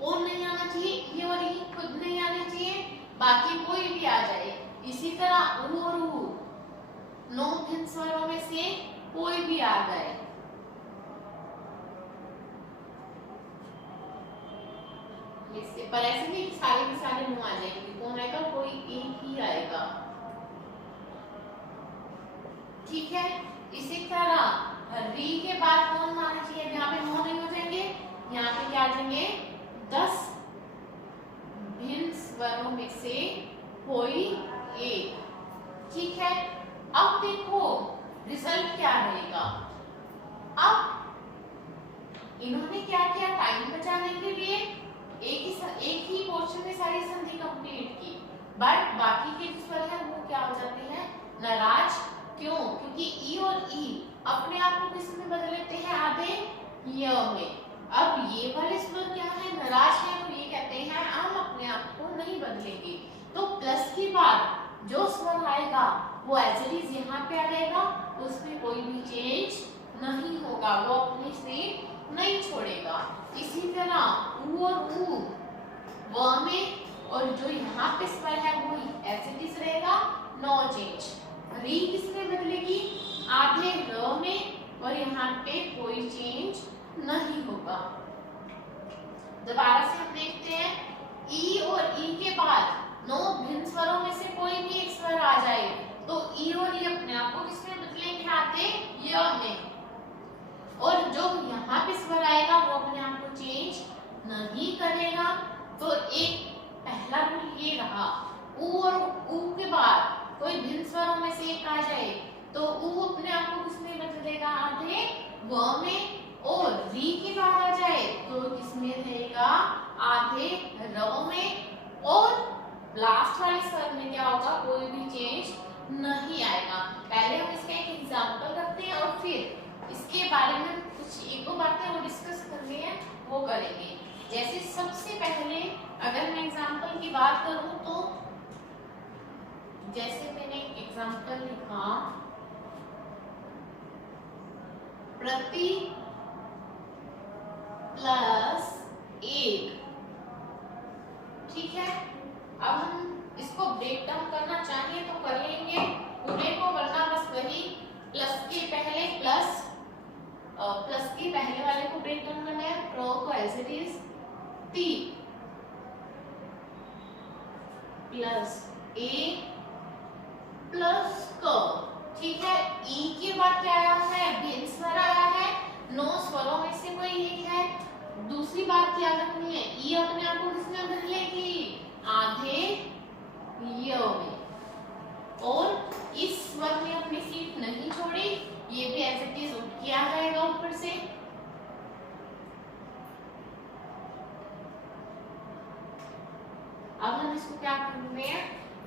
कौन नहीं आना चाहिए? ई और ई खुद नहीं आने चाहिए, बाकी कोई भी आ जाए। इसी तरह उ और उ, 9 भिन्न स्वरों में से कोई भी आ जाए। पर ऐसे नहीं सारे के सारे मुंह आ जाएंगे, कौन आएगा? कोई एक ही आएगा। ठीक है, इसी तरह री के बाद कौन आना चाहिए? यहाँ पे 9 नहीं हो जाएंगे, यहाँ पे क्या आ जाएंगे? 10 भिन्न स्वरों में से कोई एक। ठीक है, अब देखो रिजल्ट क्या रहेगा। अब इन्होंने क्या किया? टाइम बचाने के लिए एक ही पोर्शन में सारी संधि कंप्लीट की, बट बाकी के जो स्वर है वो क्या हो जाते हैं? नाराज। क्यों? क्योंकि ई और ई अपने आप को किस में बदल लेते हैं? आधे य में। अब ये वाले स्वर क्या है? नाराज है, तो ये कहते हैं हम अपने आप को नहीं बदलेंगे। तो प्लस के बाद जो स्वर आएगा वो एज इट इज यहाँ पे आ जाएगा, उसमें कोई भी चेंज नहीं होगा, वो अपनी सीट नहीं छोड़ेगा। इसी तरह उ और उ व में, और जो यहाँ पे स्वर है वो एज इट इज रहेगा, नो चेंज। री किसमें बदलेगी? आधे र में, और यहाँ पे कोई चेंज नहीं होगा। दोबारा से हम देखते हैं, ई और ई के बाद 9 भिन्न स्वरों में से कोई भी एक स्वर आ जाए तो ई और ई अपने आप को किसमें बदलेंगे? आधे य में, और जो यहाँ पे स्वर आएगा वो अपने आप को चेंज नहीं करेगा। तो एक पहला रूल ये रहा, उ और उ के बाद कोई भिन्न स्वरों में से एक आ जाए तो उ अपने आप को किसमें बदलेगा? आधे व में, और री के बाद आ जाए तो किसमें रहेगा? आधे र में, और लास्ट वाले स्वर में क्या होगा? कोई भी चेंज नहीं करेंगे। जैसे सबसे पहले अगर मैं एग्जांपल की बात करूं तो जैसे मैंने एग्जांपल लिखा प्रति प्लस 1, ठीक है। अब हम इसको ब्रेक डाउन करना चाहिए तो कर लेंगे पूरे को, वरना बस वही प्लस के पहले वाले को ब्रेक डाउन करना है। प्रो को as it is 3 plus A plus क, ठीक है। ई के बाद क्या आया है, भिन्न स्वर आया है, 9 स्वरों में से कोई एक है। दूसरी बात याद रखनी है, ई अपने आप को किसमें बदलेगी, आधे य में, और इस स्वर ने अपनी सीट नहीं छोड़ी, ये भी एज इट इज उठ के आ जाएगा ऊपर से। अब हम इसको क्या कर रहे हैं,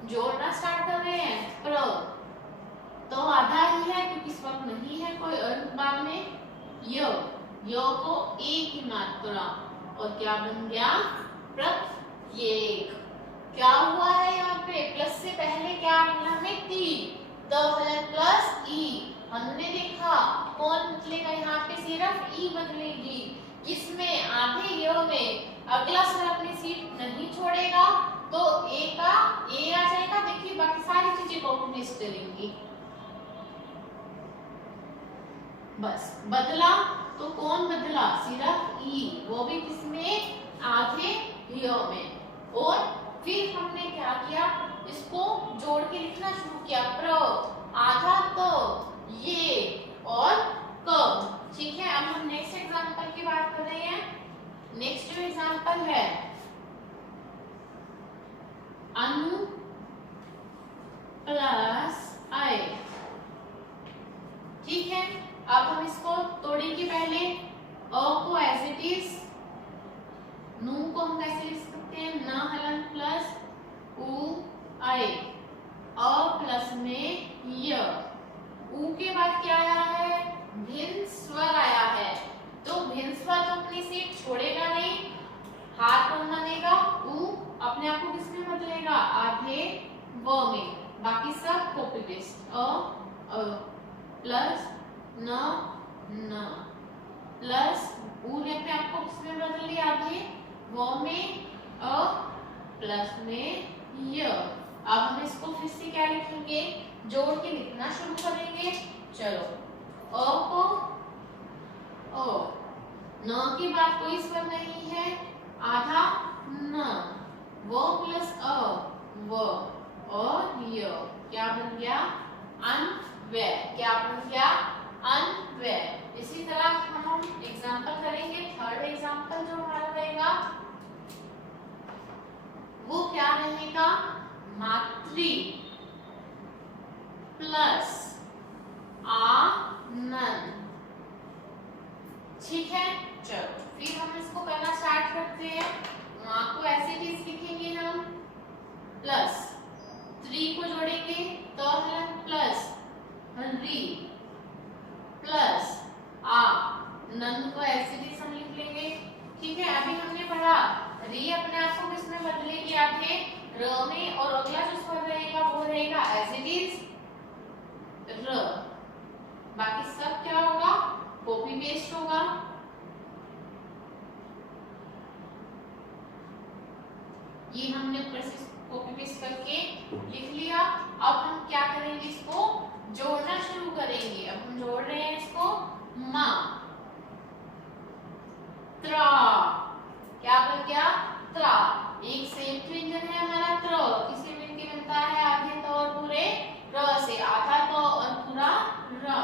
जोड़ना स्टार्ट कर रहे हैं। प्र तो आधा ही है क्योंकि स्वर नहीं है कोई बाद में। य को ए की मात्रा, और क्या बन गया, प्रत्येक। क्या हुआ है यहाँ पे, प्लस से पहले क्या मिला हमें, 3, तो है प्लस ई। हमने देखा कौन बदलेगा, यहाँ पे सिर्फ ई बदलेगी, किसमें, आधे य में। अगला स्वर अपनी सीट नहीं छोड़ेगा तो ए का ए आ जाएगा। देखिए बाकी सारी चीजें कॉपी पेस्ट करेंगी, बस बदला तो कौन बदला, सिर्फ ई, वो भी किसमें, आधे य में। और फिर हमने क्या किया, इसको जोड़ के लिखना शुरू किया। प्र आधा तो ये और क, ठीक है। अब हम नेक्स्ट एग्जांपल की बात कर रहे हैं। नेक्स्ट जो एग्जांपल है, अनु प्लस आई, ठीक है। अब हम इसको तोड़ेंगे पहले, अ को एज इट इज, नू को हम कैसे लिख सकते हैं, न हलन प्लस उ आई, अ प्लस में य, उ के बाद क्या आया है, भिन्न स्वर आया है। तो भिन्न स्वर तो अपनी सीट छोड़ेगा नहीं, हाथ कौन बनेगा, उ अपने आप को किसमें बदलेगा, आधे व में। बाकी सब कॉपी पेस्ट, अ प्लस न प्लस उ ने अपने आप को किसमें बदल लिया, आधे व में, अ प्लस में य। अब हम इसको फिर से क्या लिखेंगे, जोड़ के लिखना शुरू करेंगे। चलो, अ को ओ, न के बाद कोई स्वर नहीं है, आधा न, वो प्लस अ व, और य, क्या बन गया, अन्वय। क्या बन गया, अन्वय। इसी तरह हम एग्जांपल करेंगे। थर्ड एग्जांपल जो हमारा रहेगा वो क्या रहेगा, मातृ प्लस आनंद, ठीक है। चलो फिर हम इसको करना स्टार्ट करते हैं। माँ को ऐसे चीज लिखेंगे हम, प्लस 3 को जोड़ेंगे तो है प्लस री, प्लस आ, नंद को ऐसे चीज हम लिख लेंगे, ठीक है। अभी हमने पढ़ा री अपने आप को किसमें बदलेगी, आधे र में, और अगला जो स्वर रहेगा वो रहेगा एज इट इज र। बाकी सब क्या होगा, कॉपी पेस्ट होगा। ये हमने ऊपर से कॉपी पेस्ट करके लिख लिया। अब हम क्या करेंगे, इसको जोड़ना शुरू करेंगे। अब हम जोड़ रहे हैं इसको, मा त्रा, क्या बन गया, त्रा। एक संयुक्त व्यंजन है हमारा त्र, किसे मिलके बनता है, आधे तो और पूरे र से, आधा तो और पूरा र,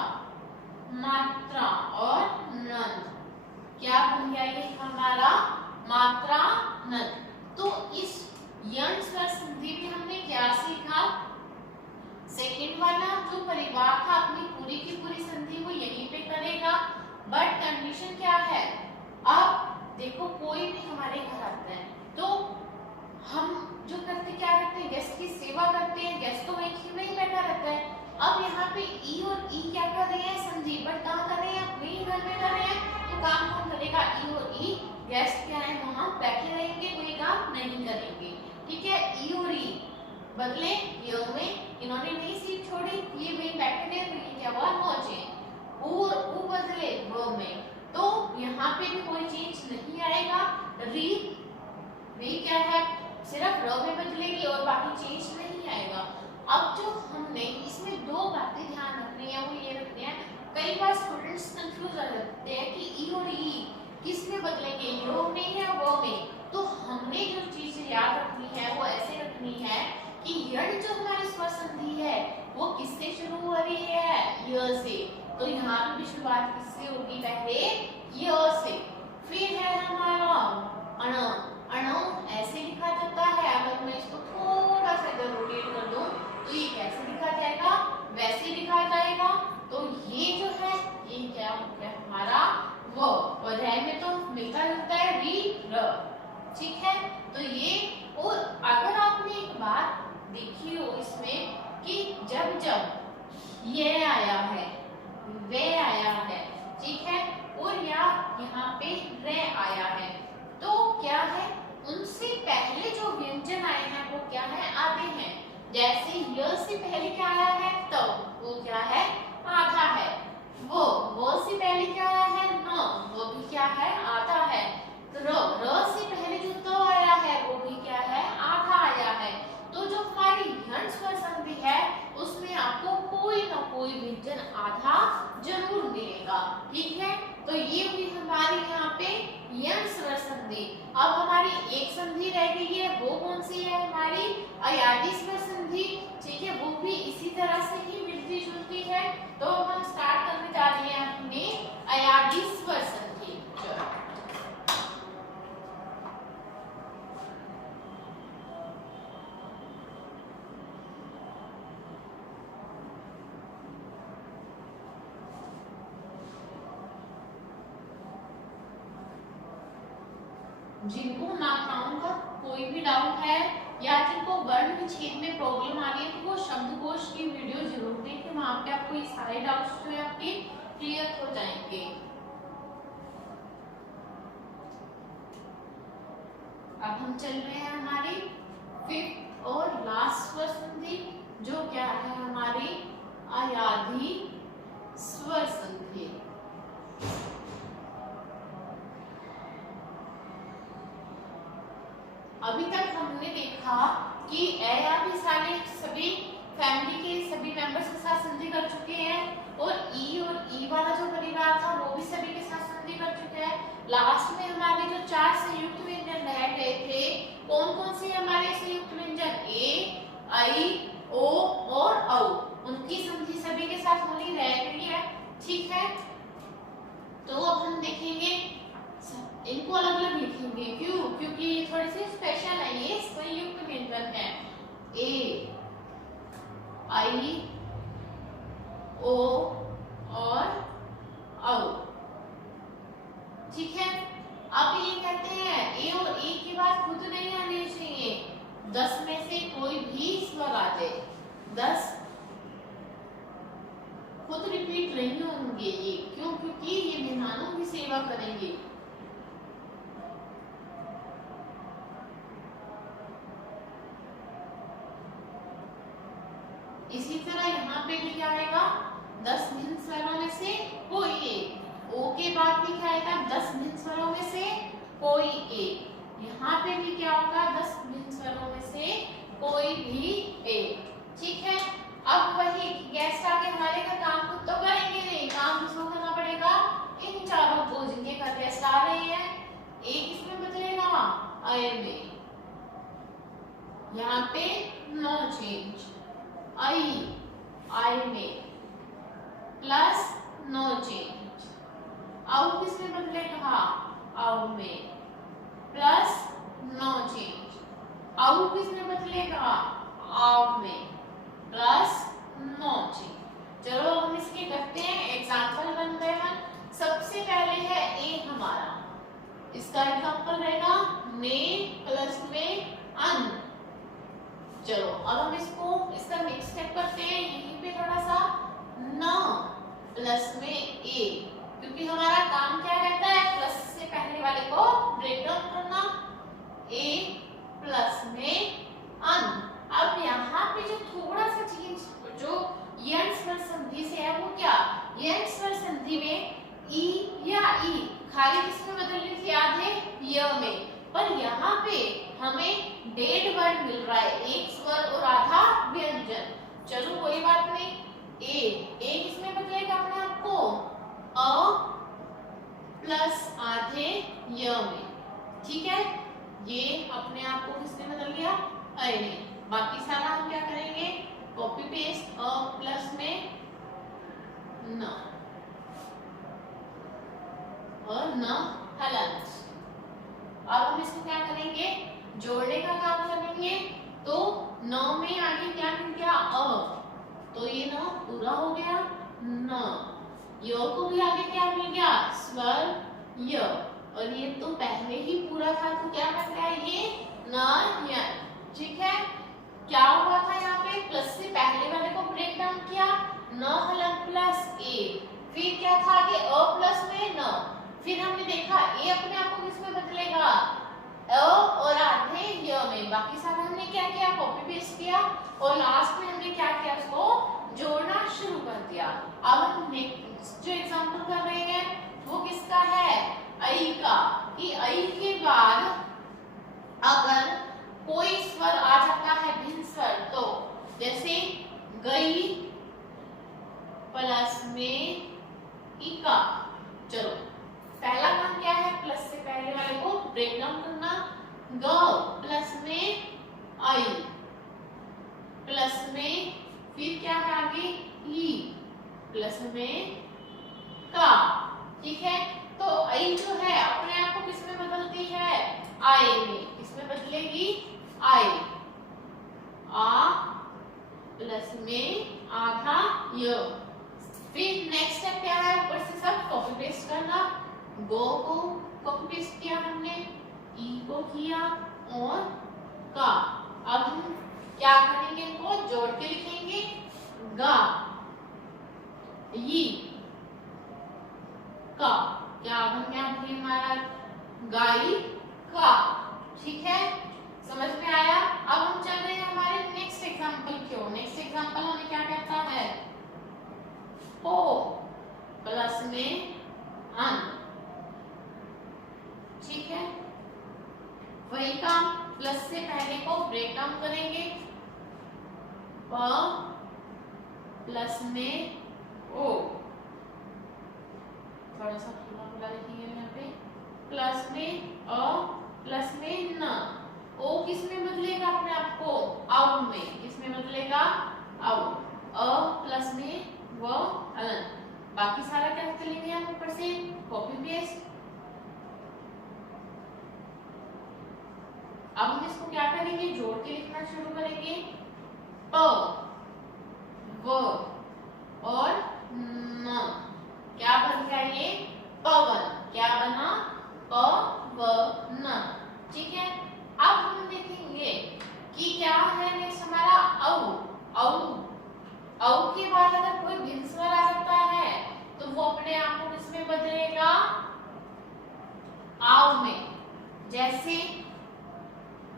मात्रा और नंद। क्या बन गया ये हमारा, मात्रा नंद। तो इस यण स्वर संधि में हमने क्या सीखा, सेकंड वाला जो परिवार था अपनी पूरी की पूरी संधि को यहीं पे करेगा, बट कंडीशन क्या है, अब देखो कोई भी हमारे घर आता है तो हम जो करते क्या करते हैं, गेस्ट की सेवा करते हैं। गेस्ट तो एक ही में ही बैठा रहता है। अब यहाँ पे ई और ई क्या कर रहे हैं, संधि, बट कहाँ कर रहे हैं, अपने ही घर में कर रहे हैं। तो काम कौन करेगा, ई और ई गेस्ट क्या है वहां बैठे रहेंगे, कोई काम नहीं करेंगे। ठीक है, ई और ई बदले य में, इन्होंने नहीं सीट छोड़ी, ये वहीं बैठे थे, तो ये क्या हुआ नो चेंज। ऊ और ऊ बदले व में, तो यहाँ पे भी कोई चेंज नहीं आएगा। री री क्या है सिर्फ र में बदलेगी और बाकी चेंज नहीं आएगा। अब जो हमने इसमें दो बातें ध्यान रखनी है वो ये रखनी है, कई बार स्टूडेंट्स कंफ्यूज हो जाते हैं कि ई और ई किस में बदलेंगे, यो में या वो में। तो हमने जो चीज याद रखनी है वो ऐसे रखनी है कि यण जो हमारी स्वर संधि है वो किससे शुरू हो रही है, य से। तो यहाँ पे भी शुरुआत किससे होगी, पहले य से। फिर है हमारा अण, अण ऐसे लिखा जाता है, अगर मैं इसको थोड़ा सा इधर रोटेट कर दूं तो ये कैसे लिखा जाएगा, वैसे लिखा जाएगा। तो ये जो है ये क्या हो गया हमारा वो, और रह में तो मिलता जुलता है री र। ठीक है, तो ये, और अगर आपने एक बात देखी हो इसमें कि जब जब ये आया है वे आया है, ठीक है, और या यहाँ पे रे आया है, तो क्या है उनसे पहले जो व्यंजन आए हैं वो क्या है, आते हैं। जैसे य से पहले क्या आया है तो वो क्या है, आधा है। वो से पहले क्या आया है न, वो भी क्या है, आधा है। र से पहले जो तो आया है वो भी क्या है, आधा आया है। तो जो हमारी यण स्वर संधि है उसमें आपको कोई ना कोई व्यंजन आधा जरूर मिलेगा। ठीक है, तो ये हुई हमारी यहाँ पे यण स्वर संधि। अब हमारी एक संधि रह गई है, वो कौन सी है, हमारी अयादी स्वर संधि। ठीक है, वो भी इसी तरह से ही मिलती जुलती है। तो हम स्टार्ट करने जा रहे हैं अपनी अयादी स्वर संधि। जिनको मात्राओं का कोई भी डाउट है या जिनको वर्ण विच्छेद में प्रॉब्लम आ रही है तो वो शब्दकोश की वीडियो जरूर देखें, वहां पे आपको ये सारे डाउट्स जो है आपके क्लियर हो जाएंगे। अब हम चल रहे हैं हमारी फिफ्थ और लास्ट स्वर संधि, जो क्या है हमारी अयाधी स्वर संधि। अभी तक हमने देखा कि अयादी सारे सभी फैमिली के सभी मेंबर्स के साथ संधि कर चुके हैं, और ई वाला जो परिवार था वो भी सभी के साथ संधि कर चुके हैं। लास्ट में हमारे जो चार संयुक्त व्यंजन रह गए थे, कौन कौन से हमारे संयुक्त व्यंजन, ए, आई, ओ और औ, उनकी संधि सभी के साथ होनी रह गई है। ठीक है, तो अब हम देखेंगे इनको अलग अलग लिखेंगे, क्यों, क्योंकि ये थोड़े से स्पेशल है, ये संयुक्त व्यंजन है। ए, आई, ओ और औ। ठीक है, अब ये कहते हैं ए और ए की बात खुद नहीं आनी चाहिए, 10 में से कोई भी स्वर आ जाए, 10 खुद रिपीट नहीं होंगे ये, क्यों, क्योंकि ये मेहमानों की सेवा करेंगे। इसी तरह यहाँ पे भी क्या आएगा, 10 भिन्न स्वरों में से कोई एक। ओ के बाद भी क्या आएगा, 10 भिन्न स्वरों में से कोई एक। यहाँ पे भी क्या होगा, 10 भिन्न स्वरों में से कोई भी एक। ठीक है, अब वही गेस्ट आके हमारे का काम खुद तो करेंगे नहीं, काम किसको करना पड़ेगा, इन चारों को जिनके घर गेस्ट आ रहे हैं। एक इसमें बदलेगा आय में, यहाँ पे नो चेंज, आई में प्लस नो चेंज। आउ किसमें बदलेगा, आउ में प्लस नो चेंज। आउ किसमें बदलेगा, आउ में प्लस नो चेंज। चलो हम इसके करते हैं एग्जाम्पल 1 बाय 1। सबसे पहले है ए हमारा, इसका एग्जाम्पल रहेगा ने प्लस में अन। चलो अब हम इसका नेक्स्ट स्टेप करते हैं, यहीं पे थोड़ा सा न प्लस में ए, क्योंकि हमारा काम क्या रहता है, प्लस से पहले वाले को खाली किसमें बदलनी थी, आधे य में, पर यहाँ पे हमें डेड वर्ड मिल रहा है, एक स्वर और आधा व्यंजन। चलो कोई बात नहीं, ए किसमें बदलेगा अपने आप को, अ प्लस आधे य में, ठीक है। ये अपने आप को किसने बदल दिया, अ ने। बाकी सारा हम क्या करेंगे, कॉपी पेस्ट, अ प्लस में न, और न हलंत। अब हम इसको क्या करेंगे, जोड़ने का काम करेंगे। तो न में आगे क्या मिल गया, अ, तो ये न पूरा हो गया न। य को भी आगे क्या मिल गया, स्वर य, और ये तो पहले ही पूरा था, तो क्या बन गया ये न य, ठीक है। क्या हुआ था यहाँ पे, प्लस से पहले वाले को ब्रेक डाउन किया, न हलंत प्लस ए, फिर क्या था कि अ प्लस में न, फिर हमने देखा ए अपने आप को किसमें बदलेगा, अ और आधे य में। बाकी सारा हमने क्या किया, कॉपी पेस्ट किया, और लास्ट में हमने क्या किया, उसको जोड़ना शुरू कर दिया। अब हम नेक्स्ट जो एग्जांपल कर रहे हैं वो किसका है, आई का, कि आई के बाद अगर कोई स्वर आ जाता है भिन्न स्वर, तो जैसे गई प्लस में इका। चलो पहला काम क्या है, प्लस से पहले वाले को ब्रेक डाउन करना, ग प्लस में आई प्लस में, फिर क्या है आगे ई प्लस में का, ठीक है। तो आई जो है अपने आप को किसमें बदलती है, आए में। किसमें बदलेगी, आए, आ प्लस में आधा य। फिर नेक्स्ट स्टेप क्या है, ऊपर से सब कॉपी पेस्ट करना, गो को कॉपी पेस्ट किया हमने, ई को किया, और का। अब हम क्या करेंगे, इनको जोड़ के लिखेंगे, गा ई का, क्या बन गया हमारा, गाई का, ठीक है। समझ में आया। अब हम चल रहे हैं हमारे नेक्स्ट एग्जांपल की ओर। नेक्स्ट एग्जांपल हमें क्या कहता है, ओ प्लस में अन, ठीक है। वही काम, प्लस से पहले को ब्रेक डाउन करेंगे, प प्लस में ओ, थोड़ा सा खुला खुला लिखेंगे यहाँ पे, प्लस में अ प्लस में न। ओ किसमें बदलेगा अपने आप को, औ में। किसमें बदलेगा, औ। अ प्लस में व हलन। बाकी सारा क्या करेंगे हम, ऊपर से कॉपी पेस्ट। अब हम इसको क्या करेंगे, जोड़ के लिखना शुरू करेंगे, प व और न। क्या बन गया ये, पवन। क्या बना, पवन, ठीक है। अब हम देखेंगे कि क्या है नेक्स्ट हमारा, औ। औ के बाद अगर कोई भिन्न स्वर आ सकता है तो वो अपने आप को किसमें बदलेगा, आव में। जैसे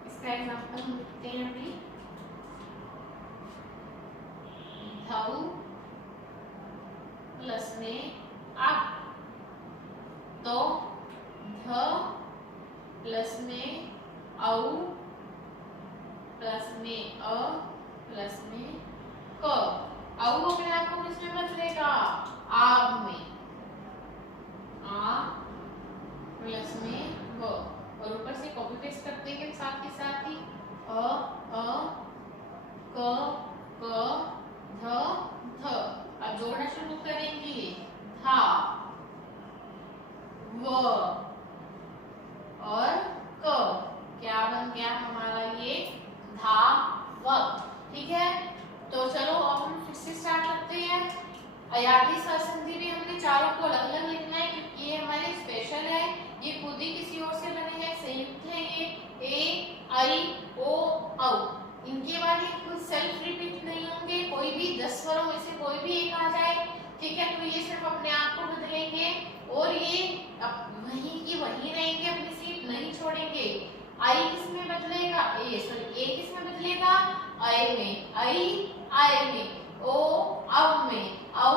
इसका एग्जांपल हम लिखते हैं अभी, धौ प्लस में आप, तो ध प्लस में औ प्लस में अ प्लस में क। औ अपने आप को किसमें बदलेगा, आग में, आ प्लस में व, और ऊपर से कॉपी पेस्ट करते हैं साथ के साथ ही, अ क ध ध। अब जोड़ना शुरू करेंगे, था व और क। क्या बन गया हमारा ये, धावक, ठीक है। तो चलो अब हम फिर से स्टार्ट करते हैं। अयाधी स्वर संधि भी हमने चारों को अलग अलग लिखना है, क्योंकि ये हमारे स्पेशल है, ये खुद ही किसी और से बने हैं, संयुक्त है ये, ए आई ओ औ। इनके बाद ये सेल्फ रिपीट नहीं होंगे, कोई भी 10 स्वरों में से कोई भी एक आ जाए, ठीक है। तो ये सिर्फ अपने आप को बदलेंगे, और ये वहीं की वहीं रहेंगे, अपनी सीट नहीं छोड़ेंगे। आई किसमें बदलेगा, ए किसमें बदलेगा, आय में, आई आय में, ओ औ में, औ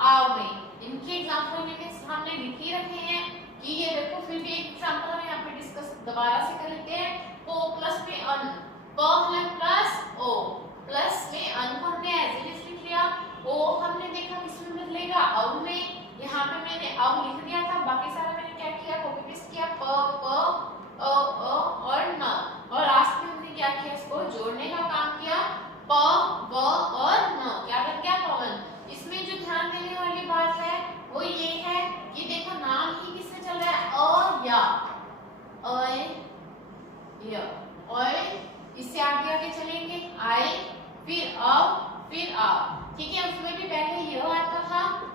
आव में। इनके एग्जांपल मैंने सामने लिख ही रखे हैं कि ये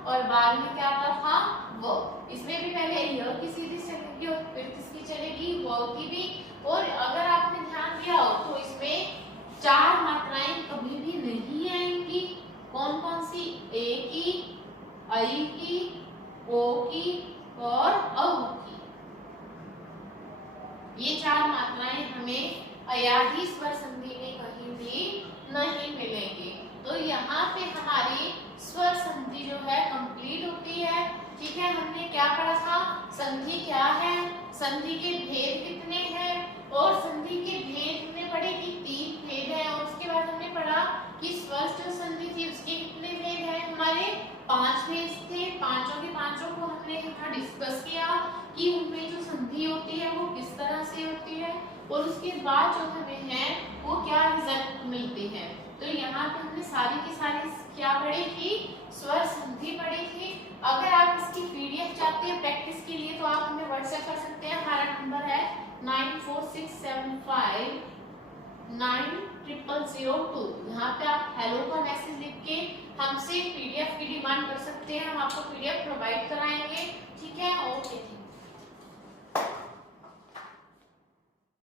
और बाद में क्या आता था व। इसमें भी पहले य की सीरीज चलेगी और फिर किसकी चलेगी व की भी। और अगर आपने ध्यान दिया हो तो इसमें चार मात्राएं कभी भी नहीं आएंगी। कौन कौन सी? ए की, आई की, ओ की और अव की। ये चार मात्राएं हमें अयाधी स्वर संधि में कहीं भी नहीं मिलेंगी। तो यहाँ पे हमारी स्वर संधि जो है कंप्लीट होती है। ठीक है, हमने क्या पढ़ा था? संधि क्या है, संधि के भेद कितने हैं, और संधि के भेद हमने पढ़े कि 3 भेद हैं। और उसके बाद हमने पढ़ा कि स्वर जो संधि थी उसके कितने भेद हैं? हमारे 5 भेद थे। पांचों के पांचों को हमने यहाँ डिस्कस किया कि उनमें जो संधि होती है वो किस तरह से होती है, और उसके बाद जो हमें है वो क्या रिजल्ट मिलते हैं। तो यहाँ पे हमने सारी की सारी क्या पढ़ी थी? स्वर संधि पढ़ी थी। अगर आप इसकी पीडीएफ चाहते हैं प्रैक्टिस के लिए तो आप हमें व्हाट्सएप कर सकते हैं। हमारा नंबर है 9467590002। यहाँ पे आप हेलो का मैसेज लिख के हमसे पीडीएफ की डिमांड कर सकते हैं। हम आपको पीडीएफ प्रोवाइड कराएंगे। ठीक है, ओके।